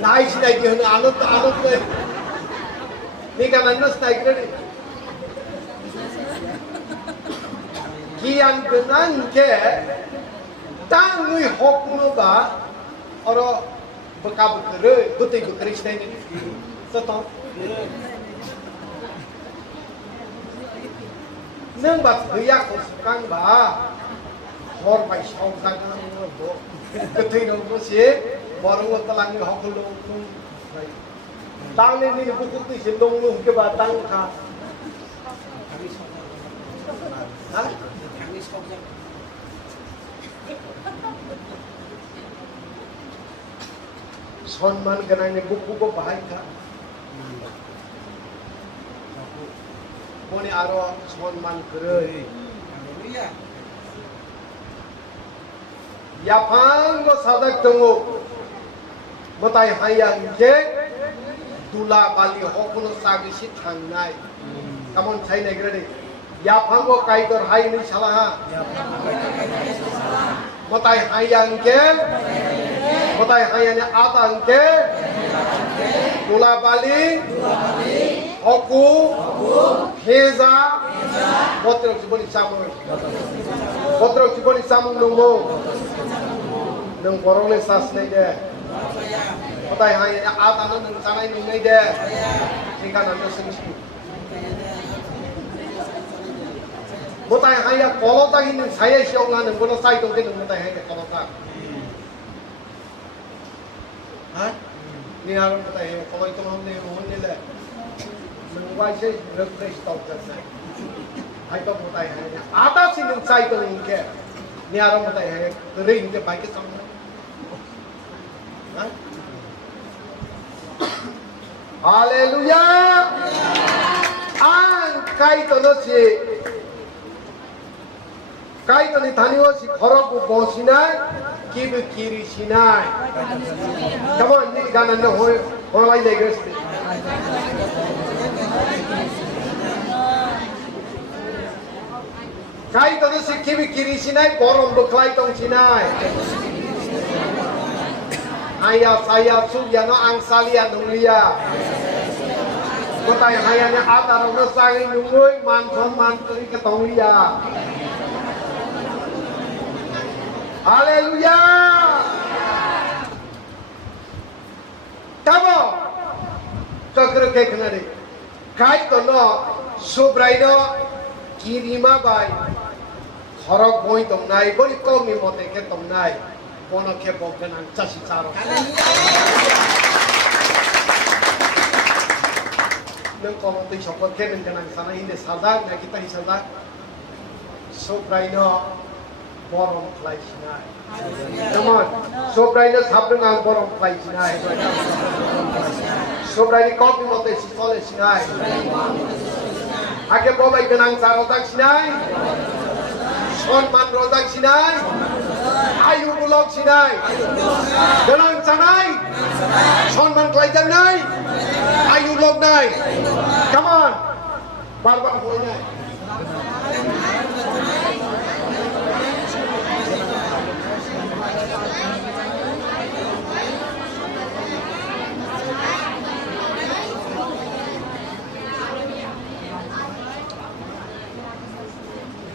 Naik sih naik dia alut ni. Ni kan anda naik ni. Kian kenang ke, tangui hokmu ba, orang bekab kerja, betul bekerja ni. Setong. Neng bak beyak kosong ba, hor bai shong sang nang bo. Ketai nong mesti. Baru telah ni hok long, tang ni buku tu si long ke batang kah? Sonman kena ni buku ko bahai kah? Koni aro sonman kerei. Ya pang ko sadak tunggu. Matai hayang je dula bali hokuno sagi si thangnai kamon chai nai grade ya phango kai dor hai ni salah matai hayang je matai hayang atang je dula bali hoku heza botrok jiboni samung nungmo nung borong le sas nei de Matai hanya ada nang sana ini ngai deh. Jika nanti sengsi. Matai hanya kalau tak ini saya siapa nang bono saya tu kan matai hanya kalau tak. Hah? Ni orang matai hanya kalau itu mau ni le. Menguai saya refresh tau kan. Hai tu matai hanya ada sih nang saya tu ni ke. Ni orang matai hanya kering je baik sama. Haleluya. Ang kai to no si kai to ni thani o si khoro ko bosinai kibu kiri sinai. Come on, ni gana no ho lai le ges. Kai to no si kibu kiri sinai borom buklai tong sinai. Ayah saya suya no angsalia nulia. Kotai hayanya ada orang sangi nyungui manson mantri ketonglia. Haleluya. Kamu cakra kenari. Kai to no subraino kirima bai. Khorok boy tong nai bori komi mote ke tong nai. Kono ke boken ang chasi charo. Nung kono tu sokot ke nung kanang sana hindi sadak na kita hisadak. Sobraino borong play sinai. Come on. Sobraino sabdong ang borong play sinai. Sobraino kopi mote si sole sinai. Ake bobay kanang sarodak sinai. Sonman rodak sinai. Ayu bulog sinai, dalang sanai, sonman kelajang nai, ayu log nai, come on, barbar punya.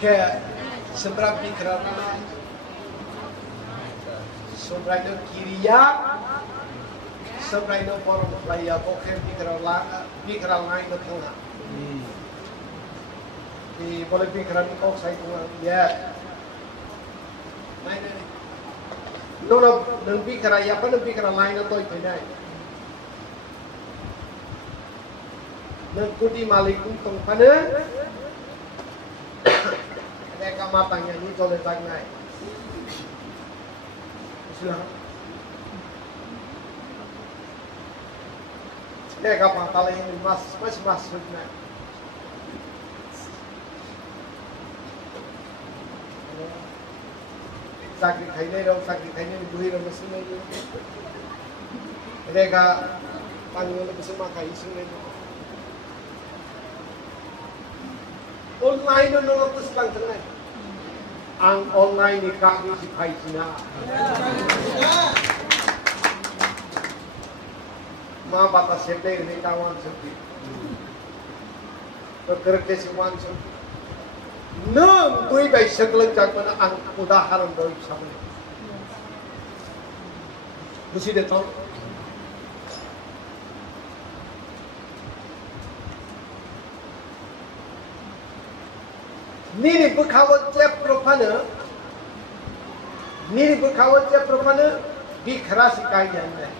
Kayak seberapa pikiran. Sobrang kiriya sebenarnya no forum playa pokoknya pikiran lain no tengah. Di boleh pikiran kau saya tengah ya. Lain ni. No pikiran ya apa pikiran lain no itu ini. Kuti malikum tong pada. Mereka matangnya ni joleh tangai. Silakan. Mereka patah ini masuknya. Sakit kayaknya dibuhi dalam mesin ini. Mereka panggil mesin makai isu ini. Online no terus lang tengah. Ang online ni kami si Paisina. Ma bata sete ni kawan sepi. Bekerja si wan sepi. Nam dui bai sekelang jak mana ang udaharan dari sama. Mesti datang. Nini berkawat cep propana, dikerasi kainnya.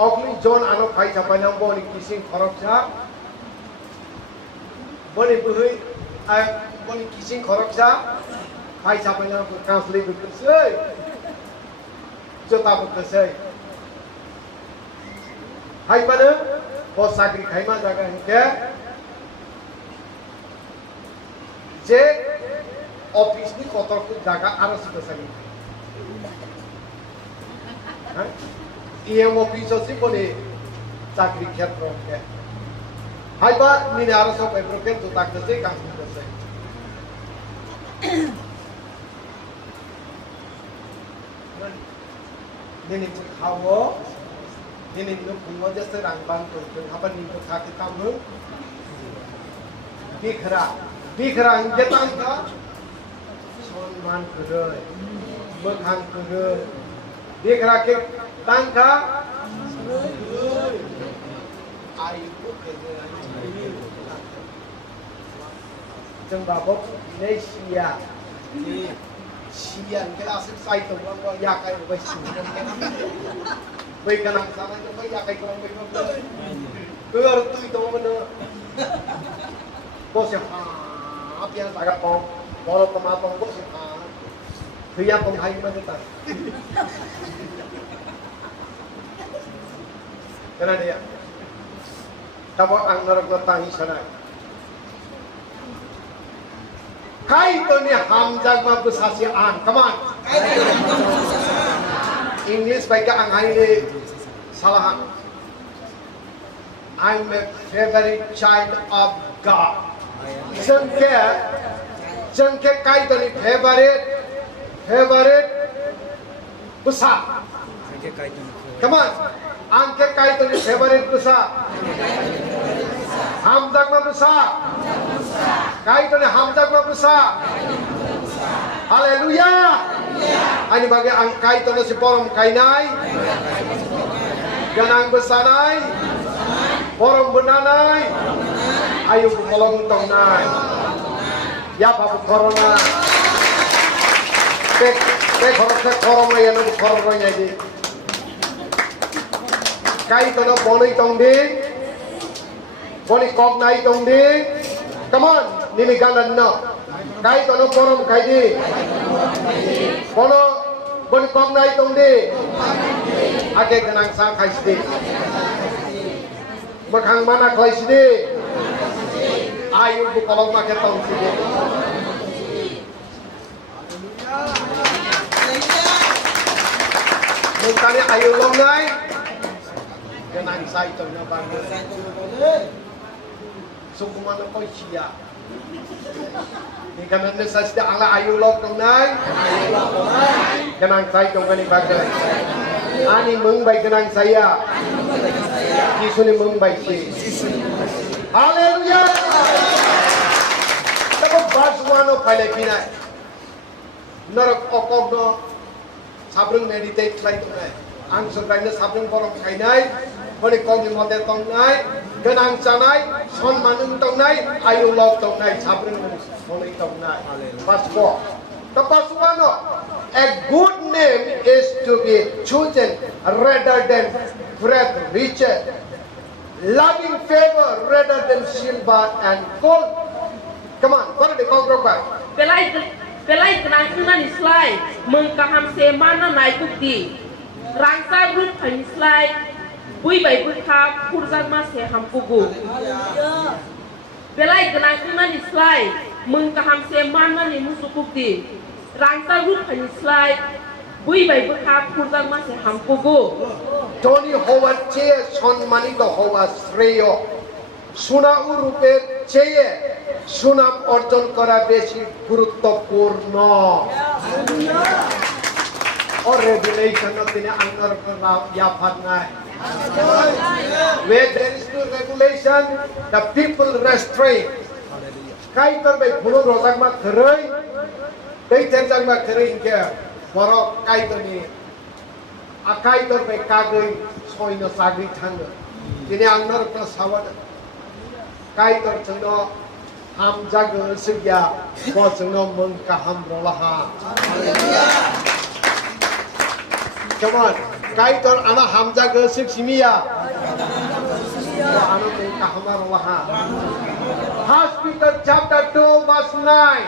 Ogli John anak kai siapa yang boleh kising korok siap, boleh kising korok siap, kai siapa yang kansli berkesai, jota berkesai. Hai mana, bos sakri kai mana jaga hingga. Je office ni kotor tu jaga arah sudah sakit. Ia office sih boleh sakit kiat broken. Hai ba ni arah sampai broken tu tak kesai kan kesai. Ni hawa, ni kumwa jasa rangban tu, apa ni tu sakit kamu? Dikira jetan ka sonman kedai bekhang kedai dikira ke tangka ayu kedai jembabok Indonesia sian kelas sai tu orang ya kai wes baik kan sama tu baik ya kai kurang baik ker tu itu mana bos yang apa yang agak kalau pematang bos yang dia penghai mana tak kenapa dia tahu anggar letak sana kai tu ni hamzah ma besasian come on English baik anghai ni salah I'm a favorite child of God. Jengke kai tu ni favorite besar. Come on, angke kai tu ni favorite besar. Hamzah ma besar. Kai tu ni hamzah ma besar. Haleluya. Ani bagi angkai tu ni si porom kainai. Ganang besanai. Porom benanai. Ayo kolong tongnai. Ya babu corona. Corona ya no corona di. Kai tono boni tongdi. Boni kok nai tongdi. Come on, nimi galan no. Kai tono porom kai di. Boni kok nai tongdi. Ake ganang sang kai sidi. Makhang mana kai sidi. Ayo bu kolong makan tong sini. Mungkin ayo long nai. Kenang saya tu nak bangga. Suku mana kau cia? Ni kan anda sahaja ala ayo long tong nai. Kenang saya tu kan bangga. Ani mengbai kenang saya. Kisuni mengbai si. Haleluya. Tapi bahaswano Filipina. Narak okok no sabrung meditate lagi tu आं सोरबायनो साफ्रोम बर' गायनाय हरि गावनि मथे दंनाय गोनां जानाय सन्मान दंनाय आयु लब दंनाय साफ्रोम हनै दंनाय पासप'र्ट the first one a good name is to be chosen rather than bread riches loving favor rather than silver and gold come on what are the congregation Pelai kenang kena ni slide mengkaham semana naik bukti rangsa grup hani slide bui bai berkha purzat mas he ham kugu Pelai kenang kena ni slide mengkaham semana ni musuh bukti rangsa grup hani slide bui bai berkha purzat mas he ham kugu Tony Howard চেয়ে সম্মানিত হওয়া শ্রেয় সোনা রূপের চেয়ে সুনাম অর্জন করা বেশি গুরুত্বপূর্ণ or regulation of the anger yapangai where there is no regulation the people restrain kai tor bai phulo rojak ma khrei dei tenjang ma khrei inke borok kai tor ni akai tor bai kagoi soino sagri thang dini anger ka sawad kai tor chno ham jago sigya ko chno mung ka ham rolaha come on kai tor ana ham jago sig simia ana mung ka ham rolaha First Peter chapter 2 verse 9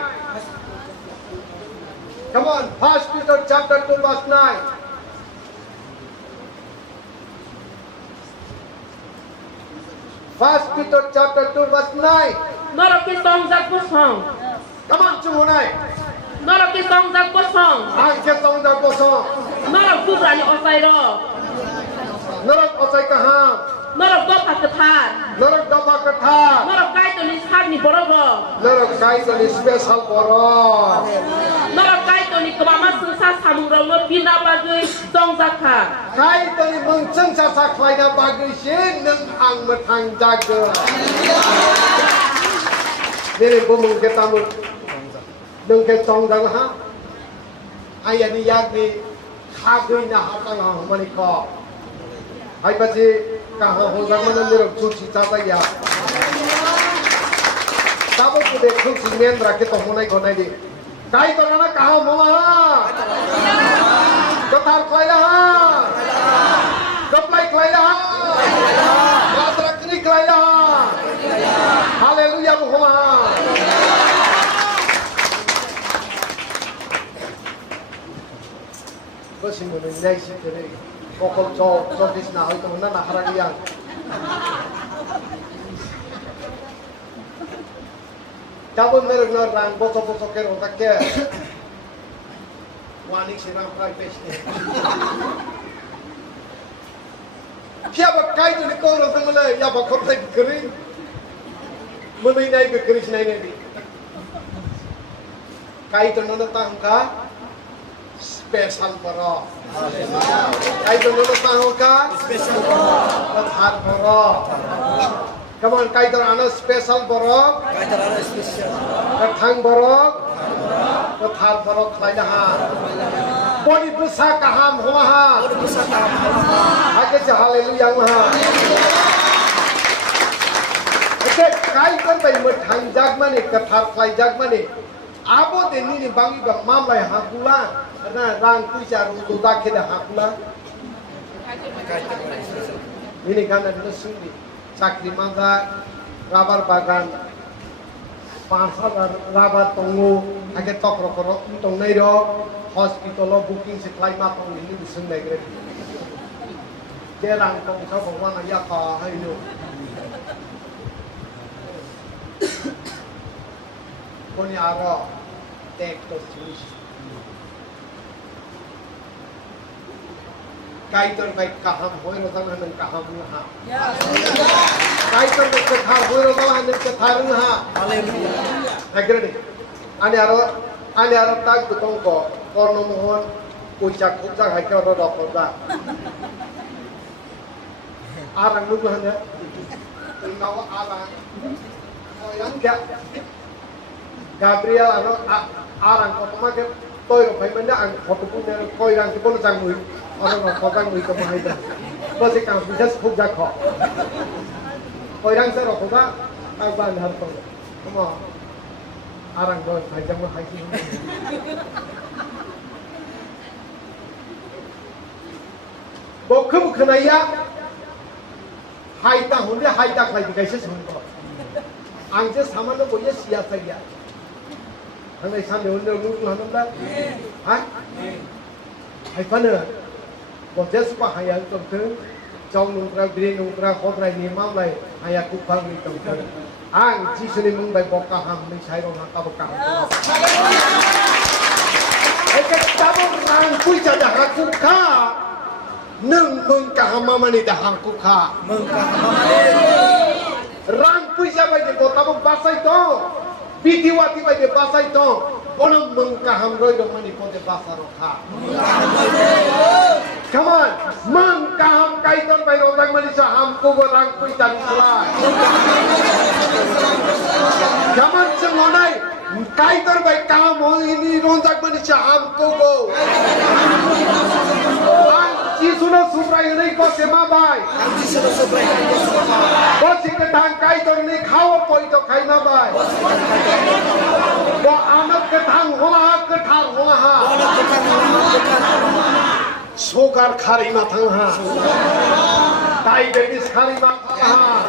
come on First Peter chapter 2 verse 9 First Peter chapter 2 verse 9 Norok ke song zat kosong come on chunai Norok ke song zat kosong ang ke song da kosong Norok tu rani osai ro Norok osai kaham Norok do pakathan Norok dapa katha Norok kai tu ni sak ni borok ro Norok kai to ni special borok Norok kai tu ni kebama sengsa samung ro lo bina bagai song zat kha kai to ni mung cheng sa sa khai na bagui she nang ang ma thang jaga Nene bumung ke tamu nung ke song dang ha ayani yak ni khagui na ha tang ha mani ko hai pa ji ka ha ho dang man ni ro chu chi cha ta ya tabo ku de khu chi men ra ke to monai ko nai di kai to na ka ha mo ha ko tar klai la ha ko plai klai la ha la tra kni klai la ha hallelujah Muhammad Bớt mình đây sẽ thế này có con cho this nào itu mana nak haragian Jabon merek na rang boto ke rotak ke wani sirang private ni Kia ba kai tu ni ko ro tang le ya ba khop sai kri Mui nai ke kri nai ni Kai tu no ta ka special boro kai to no tahu ka special boro pathar boro come on kai to ana special boro kai to ana special kathang boro pathar boro khlai na ha poni pusa ka ham ho ha poni pusa ka ha ke hallelujah ha ete kai to bai mo thang jak mani kathar khlai jak mani abo de ni bangi ba mamlai ha kula na rang puja ru da ke da hakula ini kan ada sungguh sakri mangga rabar bagan pasar rabar tongu age tokro koro tong nai ro hospital lo booking supply ma tong ni di sung nai gre ke rang tong sa bhagwan ya ka hai no koni aro tek to solution Kaitor baik kaham hoi ro dang han kaham ha Kaitor baik kathar hoi ro dang han kathar ha hallelujah agree ani aro tak tutong ko korno mohon puja khujak hai ka ro ro da arang lu han ya nawa ala yang ga Gabriel arang ko ma ke toy ro phai man da ang photo pu ne koi rang ki bon chang mui orang orang mui kemai dah. Bos ikan bisa cukup jago. Orang saya orang kita kawan harta. Kamu orang doi hajam lah haji. Bokum kenaya hai tak hunde hai tak lagi kaisa sungko. Angje saman lo boleh siapa dia. Hang sampai hunde lu hanam dah. Hah? Hai mana? Boleh suka hayal tu. Trong nung tra bri nung tra khot rai ni mam lai haya ku phang ni tong thang ang chi suni mung bai boka ham ni sai rong ha ka boka ai ka ta bo rang kui cha da ha ku kha nung mung ka ham ma ni da ha ku kha mung ka ham ma ni rang kui cha bai de ko ta bo basai to bitiwati bai de basai to ono mung ka ham roi do mani ko de basa ro kha Come on, mengkaham kaitan by orang Malaysia hamku orang kuitan selai. Come on, sengonai kaitan by kaham ini orang Malaysia hamku go. Anci sudah suprai ini kau sema bay. Kau si ketang kaitan ini kau apa itu kaina bay. Kau anak ketang hoa. Sugar khari matang ha, diabetes khari matang ha,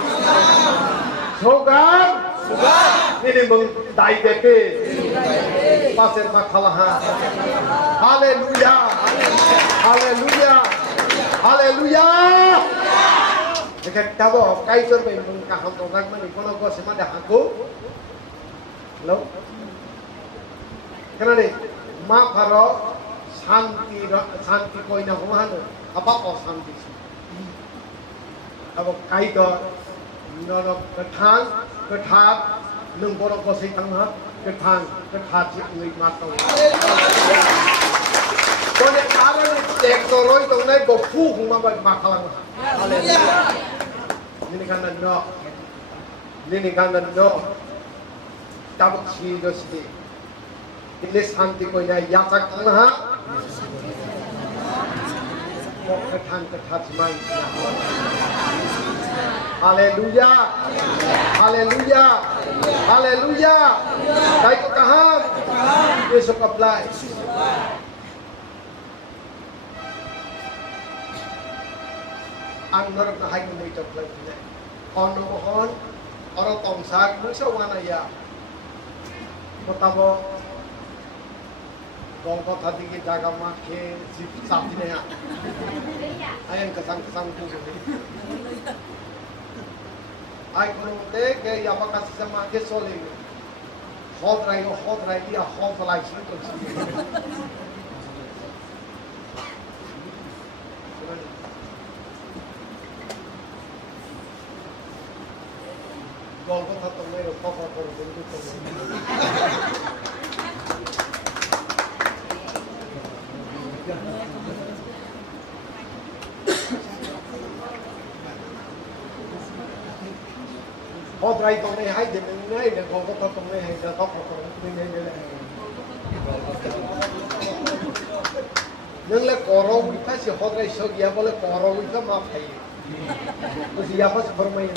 sugar, ini meng diabetes, pasir makala ha, haleluya, dekat tahu kaitan meng kaham orang mana kalau kau semua dah aku, lo, kenapa ni, mak haro शांति कोई ना हो हन अब अशांति अब कई तो न कठार नंग बोलो को से तंग कठार जी मारता हूँ तो ने कारण एक तो रोई तो नहीं बफू हूँ मैं माखलांग ini kan no तब चीज़ दोस्ती ini शांति कोई ना याचक तंग Kethan manusia. Haleluya. Baik kaham. Besok apply. Anggar kahai mui apply ni. Ono mohon orang tongsak musa wana ya. Pertama Kau tadi kita jaga makan si sapi ni ya. Ayam kesang tu sini. Ayam kalau dek ke apa kasih sama ke soling. Hot rai dia hot lagi tu. Kau tadi tu ni kau bentuk tu. Hot rai tong này hay thì mình ngay để có tong này hay là tóc của mình đây là nhưng là coro bị phát hiện hot rai sâu kia boleh coro itu maaf hay terus siapa seperti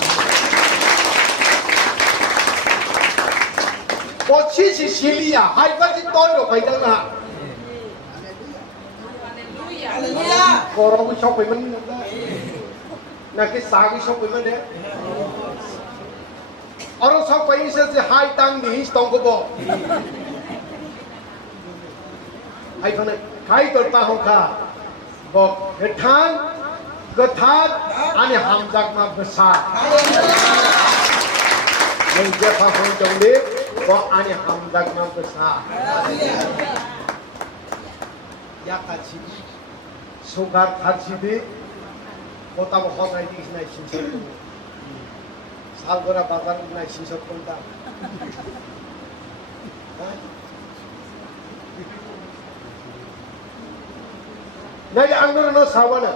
posisi Silia hay pasti tôi rồi phải chăng hả coro bị sốc phải mình là cái sáng bị sốc phải mình đấy Orang sampai ini saja hai tang di histong kobo. Hai kana kai to tahu ka. Bok gethan ane hamdak ma besar. Yang dia faham jomde bok ane hamdak ma besar. Ya kaci. Sugar kaci di kota bokot lagi isna isin. Algora bazar na shisha konta. Nai anggur no sawana.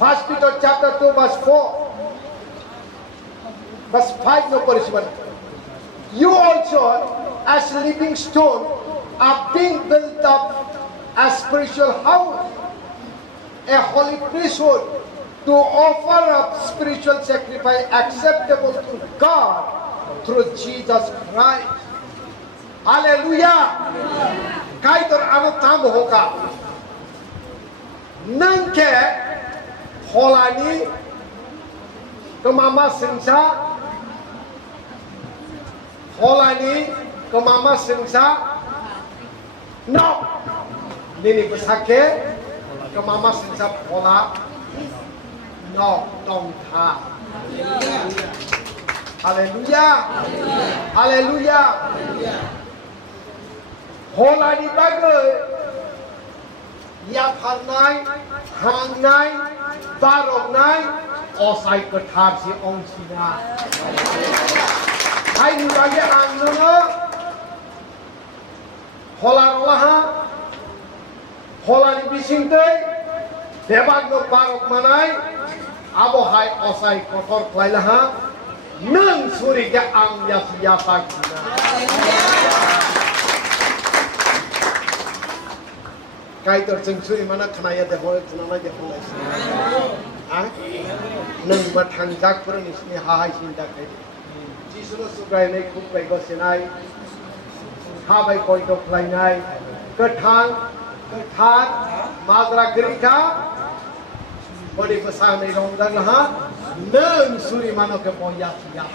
1 Peter chapter 2 verse 4. Verse 5 no parisman. You also as living stone are being built up as spiritual house a holy priesthood to offer up spiritual sacrifice acceptable to God through Jesus Christ. Hallelujah. Kaitor anu tam hoka. Nangke holani kemama sengsa holani kemama sengsa no nini besake kemama sengsa hola no dong tha. Hallelujah. Hallelujah. Holani bagai ya pharnai hangnai barognai osai ketar si ong sina. Hai ni bagai angno holarolaha holani bisingte debag no barok manai abo hai osai kotor klailaha nang suri ke ang yasa sina. Kaitor sengsuri mana kenaya deh boleh kenapa deh boleh sih? Ah, neng matang jak pun isni hahai cinta kaya. Jisulah sugai naik kup baik gosenai, habai koi dok lainai, ketan, madra gerika, bodi besar naik ronggang lah, neng suri mana ke poya siap.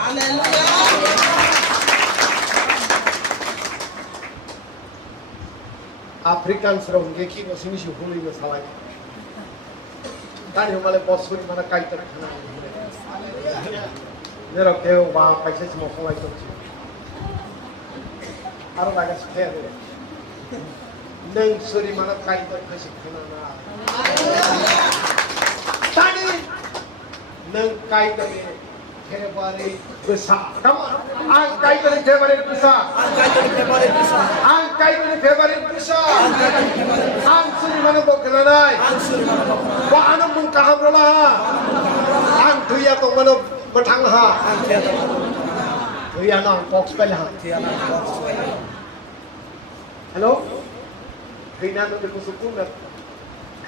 African serong geki ko sini sih huli ko salai. Tadi humale bosuri mana kaitor kana. Nero keo ba paisa simo salai ko. Aro laga sphere. Neng suri mana kaitor kasi kana na. Tadi neng kaitor Februari besar. Kamu angkai dari Februari besar. Angkai dari Februari besar. Angsuri mana bok kelanai. Wah anu mung kaham rolah. Ang tuya tong mana betang ha. Tuya nang box pel ha. Hello. Kina tu dikusukun na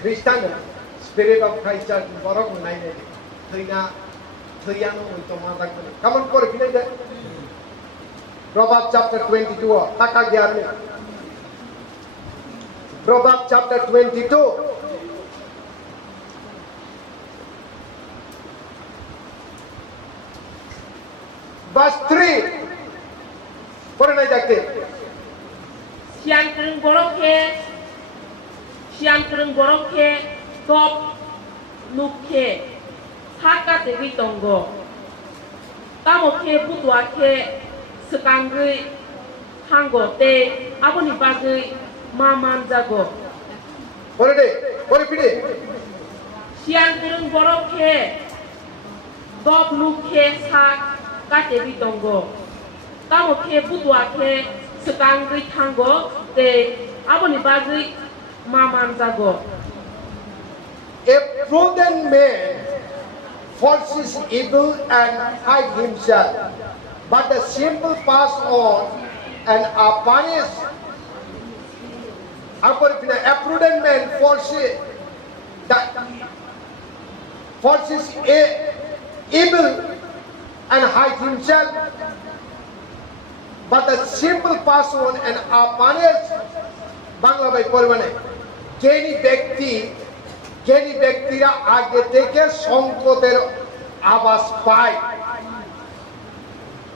Kristen Spirit of Christ Church borok nai ne. Kina Triano untuk masak mana? Kamu kau kini deh. Proverbs chapter 22. Takak giar ni. Proverbs chapter 22. Verse 3. Kau nak jakte? Siang kereng borok ke, top nuk ke. Haka dewi tonggo, kamu ke butuh ke sekanggui hanggo te, apa ni bagai maman jago. Boleh deh, boleh pilih. Siang terung borok ke, dop nuk ke sak ka dewi tonggo, kamu ke butuh ke sekanggui hanggo te, apa ni bagai maman jago. A prudent man forces evil and hide himself, but the simple pass on and are punished. A prudent man forces evil and hide himself, but the simple pass on and are punished. Bangla by Kormane, জ্ঞানী ব্যক্তিরা আগে থেকে সংকটের আভাস পায়।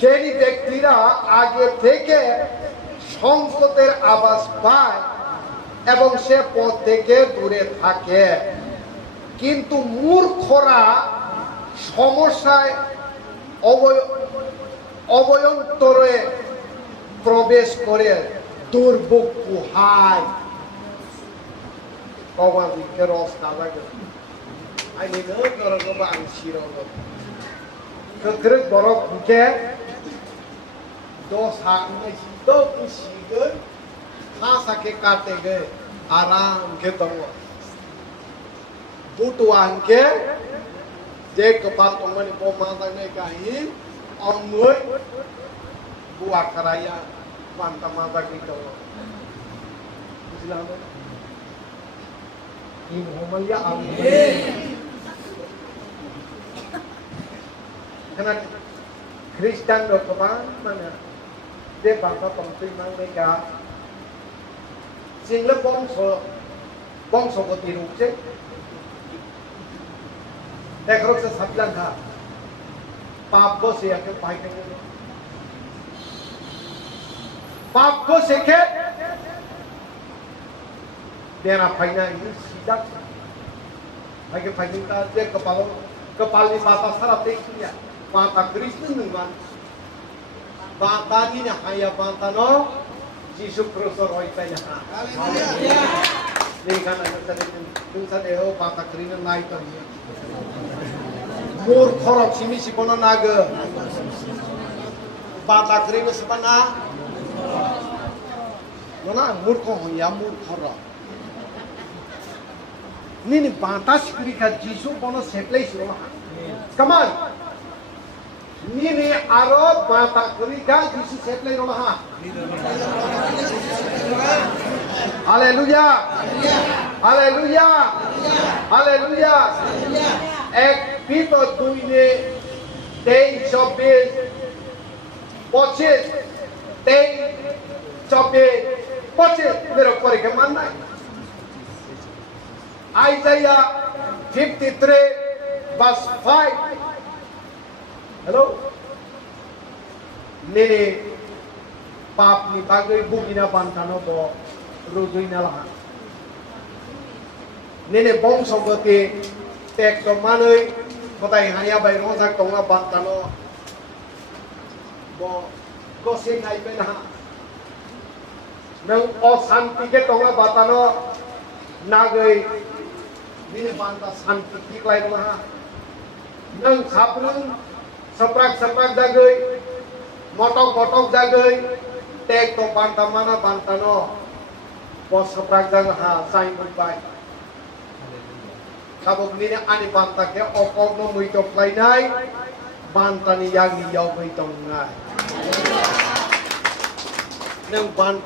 জ্ঞানী ব্যক্তিরা আগে থেকে সংকটের আভাস পায় এবং সে পথ থেকে দূরে থাকে। কিন্তু মূর্খরা সমস্যায় অভয়ন্তরে প্রবেশ করে দুর্ভোগ পোহায়। Kawan keros kawan ke, ini kalau kau bang sirong ke kerja borok bukan, dos hak ni situ usikan, khas ke kate ke, aram ke tengok, butuan ke, jek kepat teman ibu mata ni kahi, amui, buat keraya, mantap mata kita. Islam. Kim Homalia Am. Karena Kristen được các bạn mana dia bangsa penting mereka sing le bangsa ko tiru jeแต่เขาจะสับลังค่ะปาปก็เสียแค่ไปกันเลยปาปก็เสียแค่เดี๋ยวนะไปนะini sidakไปกันkita dia kepala mata salah teknya mata Kristen dengan mata ini hanya mata no Yesus Kristus roh itu yaนี่kan ada tadi tu saya mata Kristen naik tu mur khorok sini si kono naga mata Kristen sepana mana mur kono ya mur khorok ni batas krika Yesus kono seplay sih come on ni arot mata krika Yesus seplay rumah haleluya haleluya haleluya ek pito duine tei chobis pochis tei chobis pochis mero kore ke manna Isaiah 53 verse 5 hello nene pap ni bagai bugina bantano bo ruduina lah nene bong sogote tek to manoi kotai hanya bai ro sak tonga bantano bo kosin hai pena nang osanti ke tonga bantano nagai ini banta santi kiklai lah nang saprung saprak jagai motok jagai tek to banta mana bantano bos saprak jagai ha sai bai kabog ni ani banta ke okok no muito plainai banta ni yang yau bai tong ngai nang ban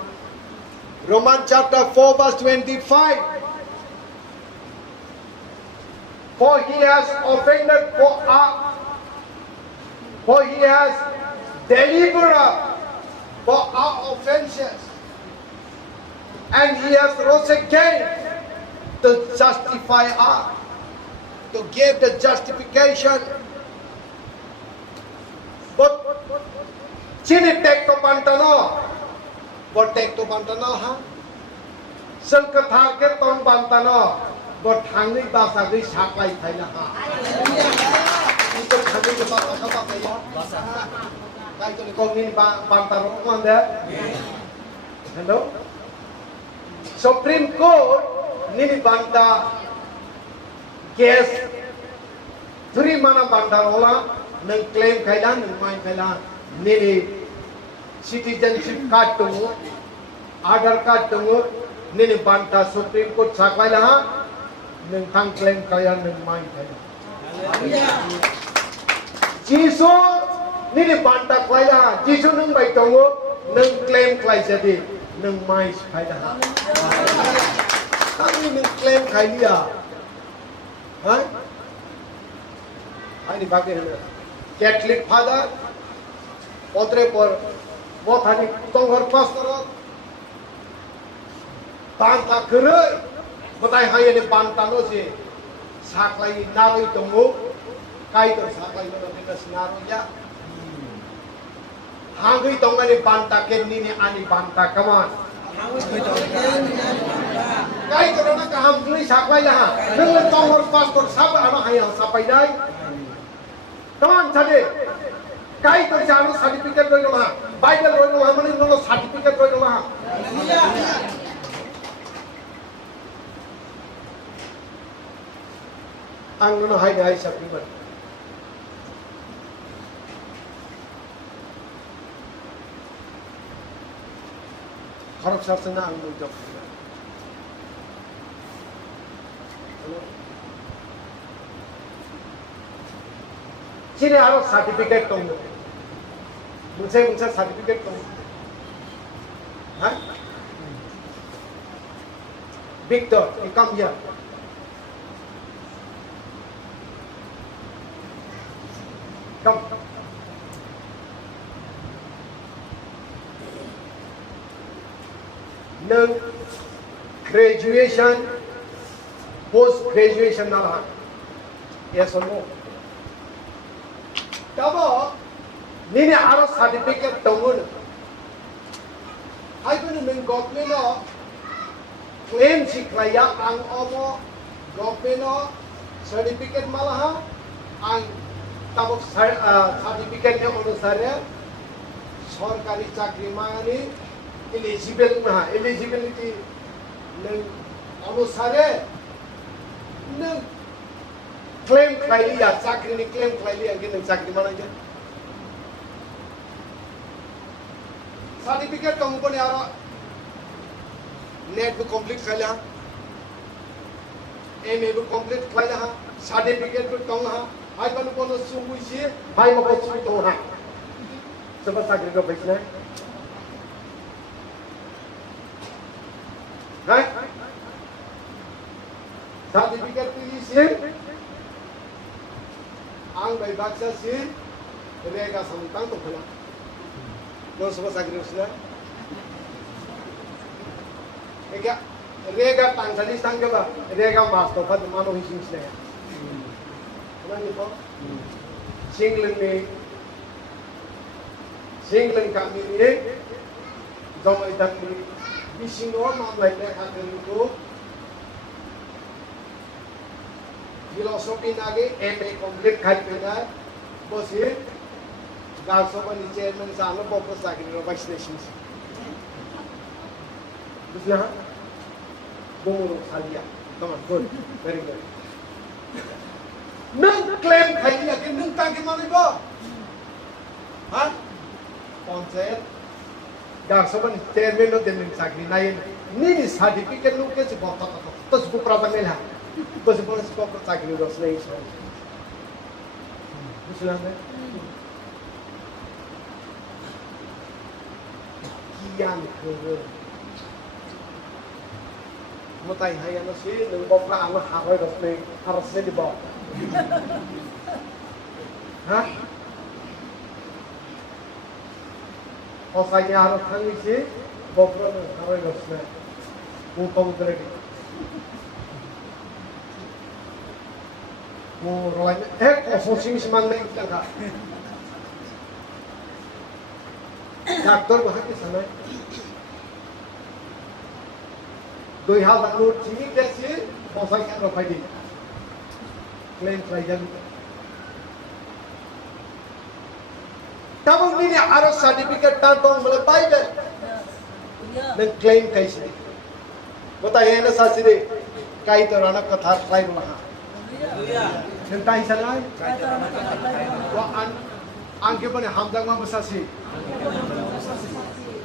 Romans chapter 4 verse 25 For he has offended for he has delivered us for our offenses, and he has rose again to justify us, to give the justification. But sini tek to pantano, but tek to pantano ha, sengketa ke ton pantano. But hanging bahasa Greek saklai thayna ha. Itu hanging bahasa apa kaya? Bahasa. Kai tu kau ni pantaro mana? Hello. Supreme Court ni banta case 3 mana banta rola nang claim kailan nang main kailan ni citizenship card tu, Aadhaar card tu ni banta Supreme Court saklai lah. Nang tang claim kaya nang main kaya. Jesus ni banta kaya. Jesus nang bai tongo nang claim kaya jadi nang main kaya. Kami nang claim kaya. Hah? Ini bagaimana? Catholic father, potre por, mau tadi tonghor pastor, banta kerai. Batai hanya ni pantano si saklai naroi tongo kai to saklai mana kita senaro ya hangi tonga ni panta ken ni ani panta kaman kai to na kaham ni saklai lah dengan tonghor pastor sab ana hanya sapai dai kaman sade kai to jano certificate roi no ha bible roi no ha mane no certificate roi no ha ang no hai dai sapiman harap sarsana ang no jok sini harap certificate tong munse certificate tong ha Victor you come here Come. Nâng graduation, post graduation nala. Yes or no? Tabo, nini aro certificate tongun. I pun neng government no claim si klaya ang omo government no certificate malaha ang tabok certificate yang अनुसार सरकारी चाकरी मांगनी eligibility neng अनुसार neng claim klaya चाकरी ni claim klaya ang neng चाकरी मांगनी certificate kamu pun यार net भी कंप्लीट कर लिया एमए भी कंप्लीट कर लिया सर्टिफिकेट भी तंग हा हाई बनु कोनो सुबुई से हाई मको सुबुई तो हा सब सागरी को बैठना है सर्टिफिकेट भी से आंग भाई बादशाह से रेगा संतान तो खला no सब सागरी उसने Ega rega tanggali sanggaba rega masto pad mano hising sne mana ni po singlen kami ni jomai dak ni bising or mam lai le khaten ko philosophy nage MA complete khai pena bosi galsoba ni chairman sa ano purpose sakini ro vaccinations Busnya, bumur salia, teman, good, very good. Neng klaim kaya ke neng tangki mana ibu? Hah? Konsep, dah sopan chairman lo dengan sakri naik, ni certificate lo ke sebab tak, terus buku berapa ni lah, bos boleh sebab sakri lo selesai so. Busnya, kian ke. Mutai haya nasi, neng bopra amat harai rasne, harusnya di bawah. Hah? Osanya harus hangi sih, bopra harai rasne, mumpung berani. Mau rolanya, kosong semang naik tak? Doktor bahas di sana. Doi hal tak nur sini desi, posai kan ropai di, claim pelajaran. Kamu ni harus sertifikat tentang melepai dan, dan claim kai sini. Kota yang ada sasi deh, kai tu rana kata claim mana. Dan tai sana, wah angke pun hamdang mah besar sih.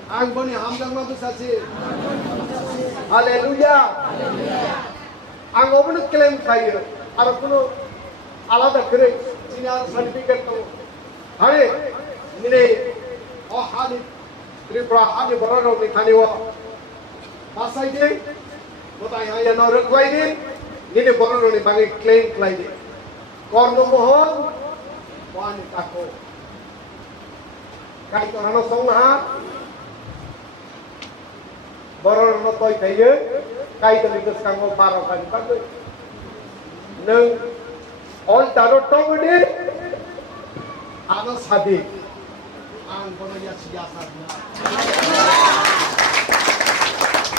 Ang pun hamdang mah besar sih. Haleluya. Ang open claim kaya. Ada kuno alada kere. Sini ada certificate tu. Hari ini hari Tripura hari baru ni kani wa. Pasai deh. Botai hanya norok lagi deh. Ini baru ni bagi claim lagi deh. Korno mohon. Wan tako. Kait orang song ha. Baru no toy kaya, kaya terlibat kanggo parau kali bagai. Neng all tarot tong ni, anak sadi, ang kono ya siasat na.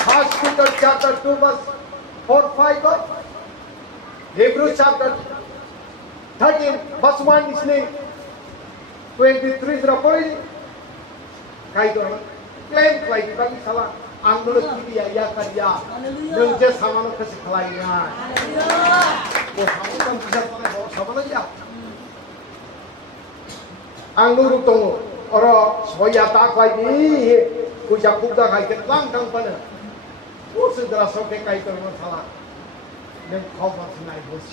First Peter chapter 2 verse 4-5 of Hebrew chapter 13 verse 1 isne 23 rapoi kaya tu claim kaya bagi salah. Anggur dia ya kerja, menjadi sama nak kasih kelainan. Oh, kamu kan bisa pakai bawa sama aja. Anggur tu orang soya tak lagi, kucak kuda kait lang kang mana. Oh, segera sokai kait orang salah. Dan kau masih naik bos.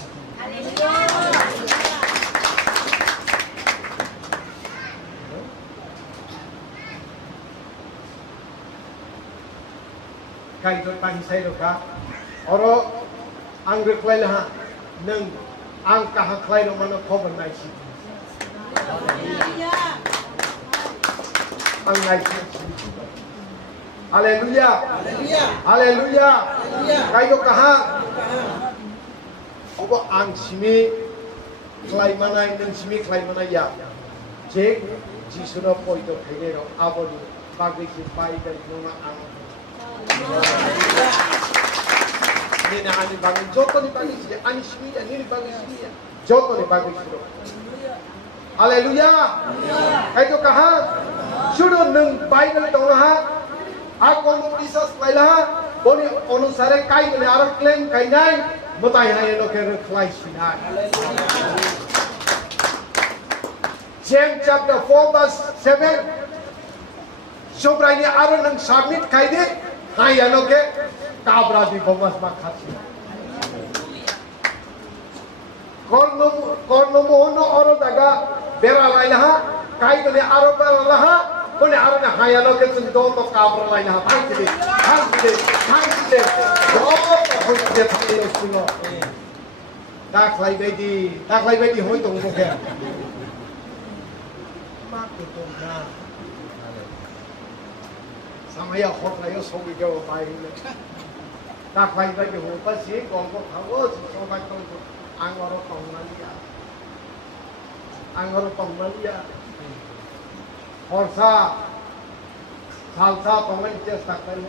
Kaya itu tadi saya luka, orang anggur kelainan, neng angka kelainan mana COVID-19. Ang ngay Hallelujah. Hallelujah. Kayo kaha. Obo ang simi klay manay ng simi klay manaya. Jek jisuna po ito kaya abo ni bagay si Biden nung ang ini na ani bagay joto ni bagay siya ani simi ani bagay siya joto ni bagay siya. Hallelujah. Kayo kaha. Sudah neng Bible dong ha. Aku nung Jesus kailah. Boni onu sare kai ni arang claim kai nai. Mutai hai no kere klai sinai. James chapter 4 verse 7. Sobrai ni arang nang submit kai de. Hai ano ke kabra di bomas makasi. Korno mohono oro daga bera lailah. Kai ni arang bera lah. Kone arana hayalo ke sendo to kabra lain ha tangkide do hoite thile suno tak lai bedi hoi tong ko ke mak to na samaya hot la yo sogi ke pai ne tak lai bedi ho pa si ko ko khawo so ba to angoro tong malia Horsa, salsa, pengen cestak tadi,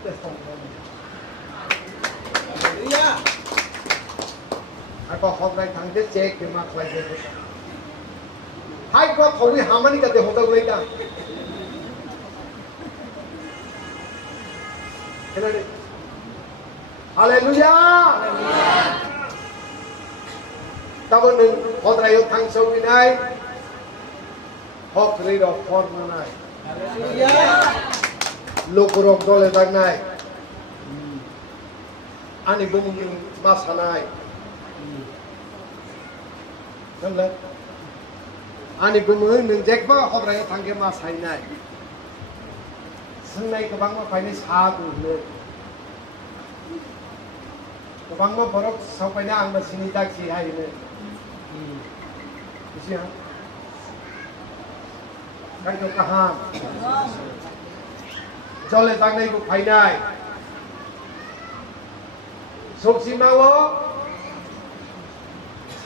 cestak tadi. Iya. Aku hotel tangge cek di mak lagi. Hai kau tahu ni hamani kata hotel lagi dah. Kenapa? Haleluya. Tahu ni hotel itu tang sawi naik. Hok rid of forma nai. Lokurok dole tag nai. Ani bumungin masa nai. Nampak? Ani bumungin menjek ba hok raya tangke masa nai. Senai kebang ma paine satu le. Kebang ma borok sampai na ang masini tak si hai le. Isi ha? Kayo kaham. Jole tang nei bu phai nai. Sok si mawo.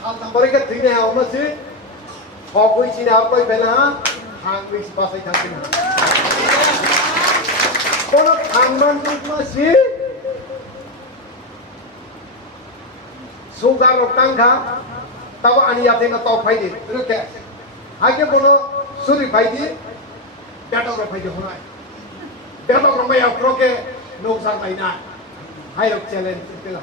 Sal tang bori ka thine ha ma si. Khoi si na koi bela hang wi si pasai thang na. Kono angman tu ma si. Sugar rok tang kha. Tawa ani ya thena to phai di. Ruke. Age bono Suri भाई दी बेटा को भाई होना है बेटा को मैं आप रोके नुकसान नहीं ना हाई लोग चैलेंज इतना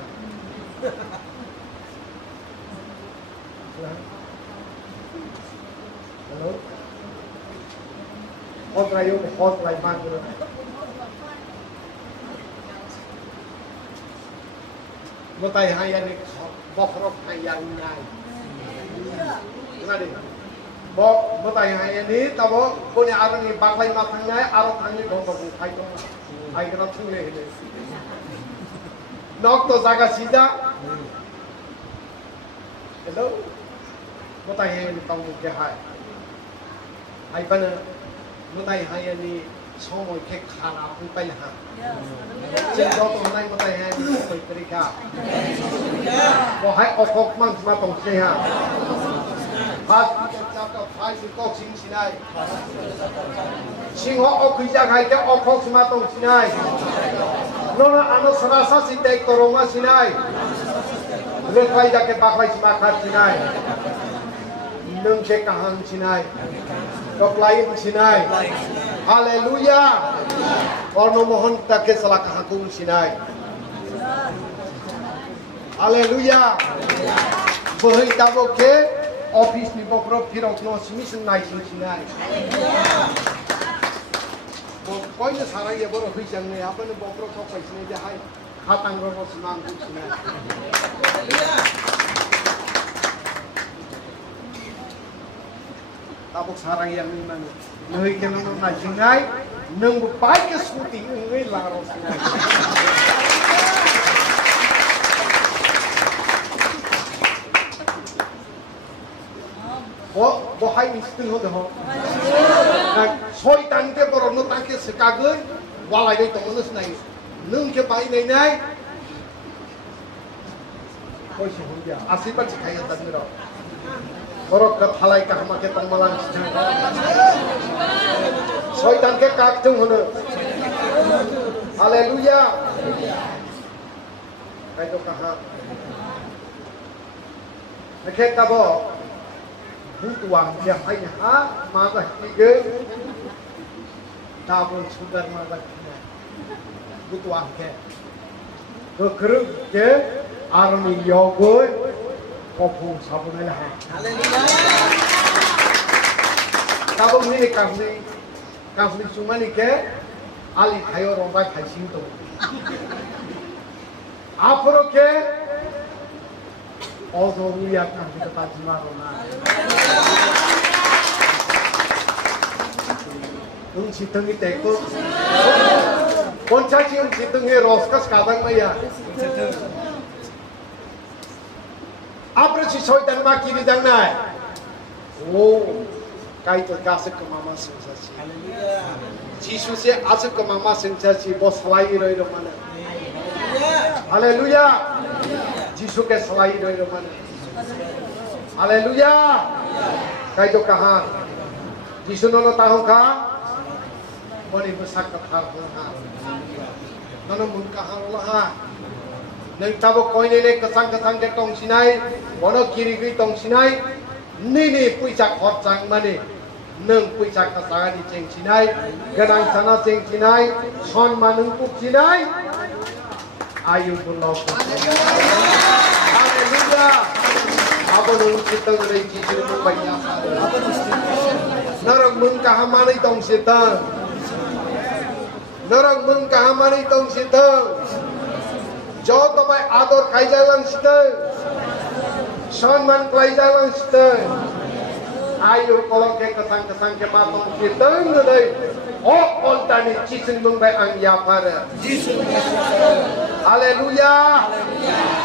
हेलो हॉट लाइफ मान करो बताइए हाँ यार बफरफ हाँ यार नहीं kenapa Bo betai hai ni tabo punya arang ni baklai matang ngai arang angni dong dong hai dong hai kena thule hele nok to jaga sida hello betai hai ni tong ke hai bana betai hai ni somoi ke khara pun pai ha chen do to nai betai hai ni koi tarika bo hai okok man ma tong ke ha First Peter chapter 5 si kok sing sinai. Sing ho ok khija khai ke ok khok sma tong sinai. No ano sarasa si tek toroma sinai. Le khai ja ke baklai sma khat sinai. Nung che kahang sinai. Koklai sinai. Hallelujah. Orno mohon ta ke sala kahakung sinai. Hallelujah. Bohai tabo ke Office ni bokro pirok no smission nai sinai. Bo koi na sarai ye boro hui chang ne apa ne bokro thok pai sinai de hai khatang ro no sinang ku sinai. Tabok sarai yang ni man. Noi ke no nai sinai nang bu pai ke suti ngai la ro sinai. बहाय मिस्टिं होदो हो सयतानके बरनो तांके सकागोन वालायनाय दंनो सिनाय नोंके बायनायनाय कयसे होया आशीर्वाद सिखायो दानिर बरक थालाय काहमाके तंमालां सिथां सयतानके काकजों होनो hallelujah कायतो काहा नखे काबो बुतवां के हाय हा मागा हिगे दाबल सुगार मागा हिगे बुतवां के गोख्रो के आरनि योगोय कफुं साबुनाय हा हालेलुया दाबो मिनि काफनि सुमानि के आलि थायो रंबाय फाइसिं दं आपरो के Hallelujah, kita tajma rona. Situng itu ekor. Konca cium situng he roskas kadang maya. Apa sih soitan maki di dangai? Oh, kait kasih ke mama sensasi. Yesus sih asal ke mama sensasi bos lagi roi mana. Hallelujah. Yesus के सलाई रही Raman hallelujah कई तो कहाँ यीशु नोनो ताहु का बनी बसाक कथा होना नोनो मुन कहाँ रोला नंग ताबो कोई ने कसंग के तोंग सिनाई बनो किरी गई तोंग सिनाई नी पुइचा खत जांग माने नंग पुइचा कसागा दी चेंग सिनाई गनांग sana चेंग सिनाई सन मानुंग पुक सिनाई आयु बुलाव हालेलुया अब नों सितंग रे जीजु को बया नरक मुन कहामानै दं सितंग नरक मुन कहामानै दं सितंग जो तबाय आदर खाइजालां सितंग सम्मान खाइजालां सितंग आयु कलम के कसang के मातम सितंग नै ओ अलतानि चिसिं मंबाय आं याफार हालेलुया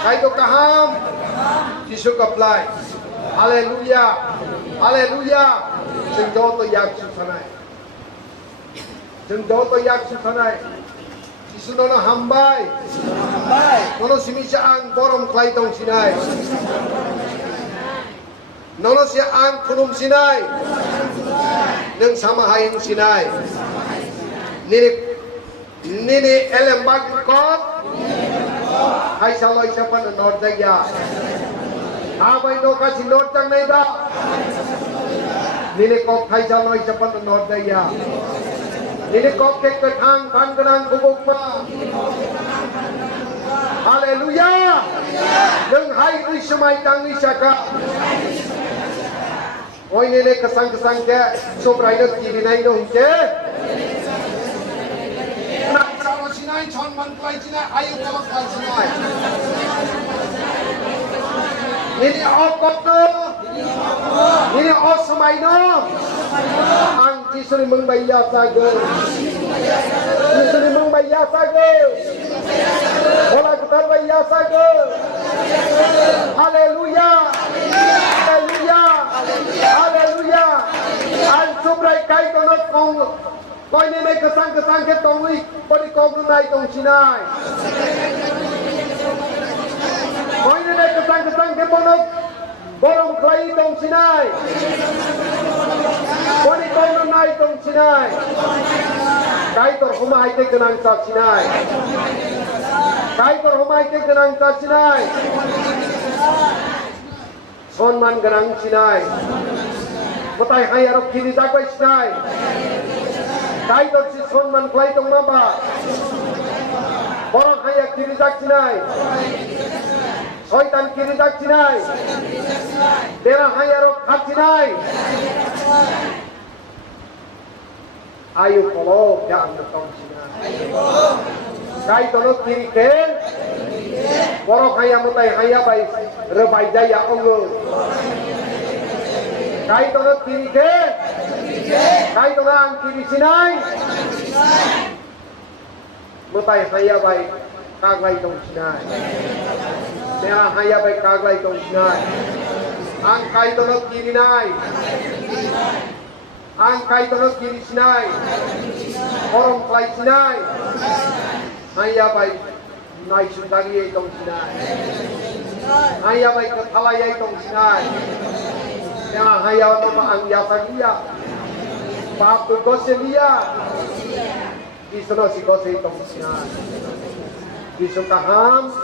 कायतो kaham Yesus kaplai hallelujah hallelujah जों ज' yak सुथानाय जों ज' yak सुथानाय Yesus nono hambai nono simisa ang borom klai dong sinai nono sia ang kunum sinai nang sama hayang sinai nini elembag kot hai saloi sapan nord daya abai no kasi nord tang nei da nini kok hai saloi sapan nord daya nini kok ke kathang phan ganang bubuk ma haleluya nang hai ri samai tang ni saka oi nini kasang ke sobrai no kibinai no ke Sinai chon man klai sinai ayu kolok klai sinai ini okot no ini osmai no ang Yesus mengbaya saga Yesus mengbaya saga olah kita baya saga haleluya haleluya haleluya ang subrai kai kono kong Koi ni kesang ke tongui bodi kong nai tong sinai. Koi ni kesang ke bonok borong klai tong sinai. Bodi kong nai tong sinai. Kai tor humai ke kenang sa sinai. Kai tor humai ke kenang sa sinai. Sonman kenang sinai. Mutai hai arok kini jagai sinai. Kai tor si sonman klai tong mama. Borong hai ak kini jak sinai. Soitan kini jak sinai. Tera hai arok khat sinai. Ayu kolo ya tong sinai. Kai tono kiri ke. Borong hai mutai hai bai rebai jaya onggo. Kai tono kiri ke. Kai tono ang kiri sinai. Mutai hai bai kaglai tong sinai. Tera hai bai kaglai tong sinai. Angkai tonok kiri nai. Angkai tonok kiri sinai. Orang kelai sinai. Hanya baik naik sundari itong sinai. Hanya baik kepalaya itong sinai. Yang hanya nama angya sagia. Papu goselia. Isono si gose itong sinai. Isukaham.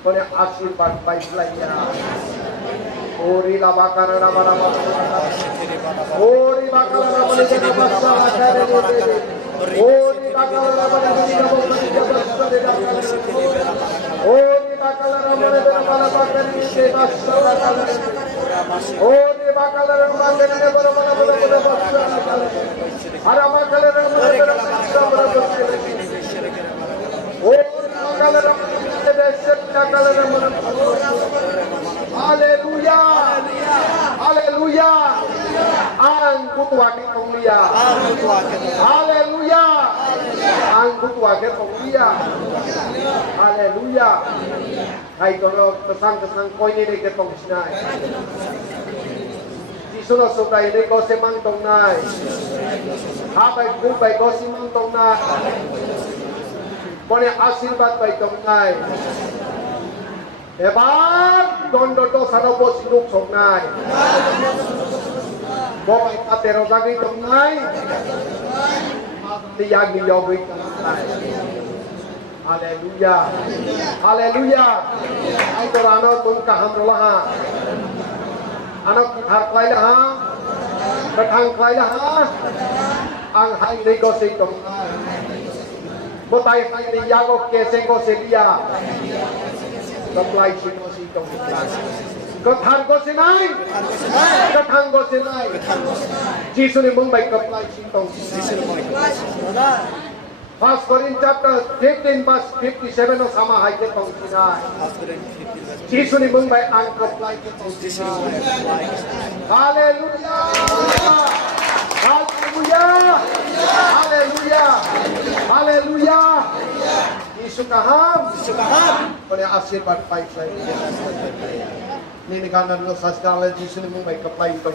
Kone asyirbat baik laya. Ori la bakara na bara bara. Ori bakara na bara bara basa kare de. Ori bakara na bara bara basa de. Ori bakara na bara bara basa de basa. Ori bakara na bara bara basa. Ara bakara na bara basa basa. Ori bakara na Haleluya, haleluya, angkut wakil penglia, haleluya, angkut wakil penglia, haleluya. Hai kalau kesang koin ini ketong sinai, di sana sudah ini kau semang tong nai, apa itu baik kau semang tong nai. Kone asyirbat baik tong nai. Ebar dondo to sanobo sinuk song nai. Boy patero dagi tong nai. Tiang ni yogi tong nai. Haleluya. Haleluya. Ai torano tum kaham rolah. Anak har klai ha. Katang klai ha. Ang hai ni go sing tong nai. Botai hai ni yago keseng go selia. Supply sino si tong Kathang ko sinai. Kathang ko sinai. Jesus ni mong may supply si tong. First Corinthians chapter 15 verse 57 no sama hai ke tong sinai. Jesus ni mong may ang supply ke tong sinai. Hallelujah. Hallelujah. Hallelujah. Hallelujah. Isukaham. Oleh asyirbat baik saya. Ini kanan lo sastra Jesus ni mong may kapay ito.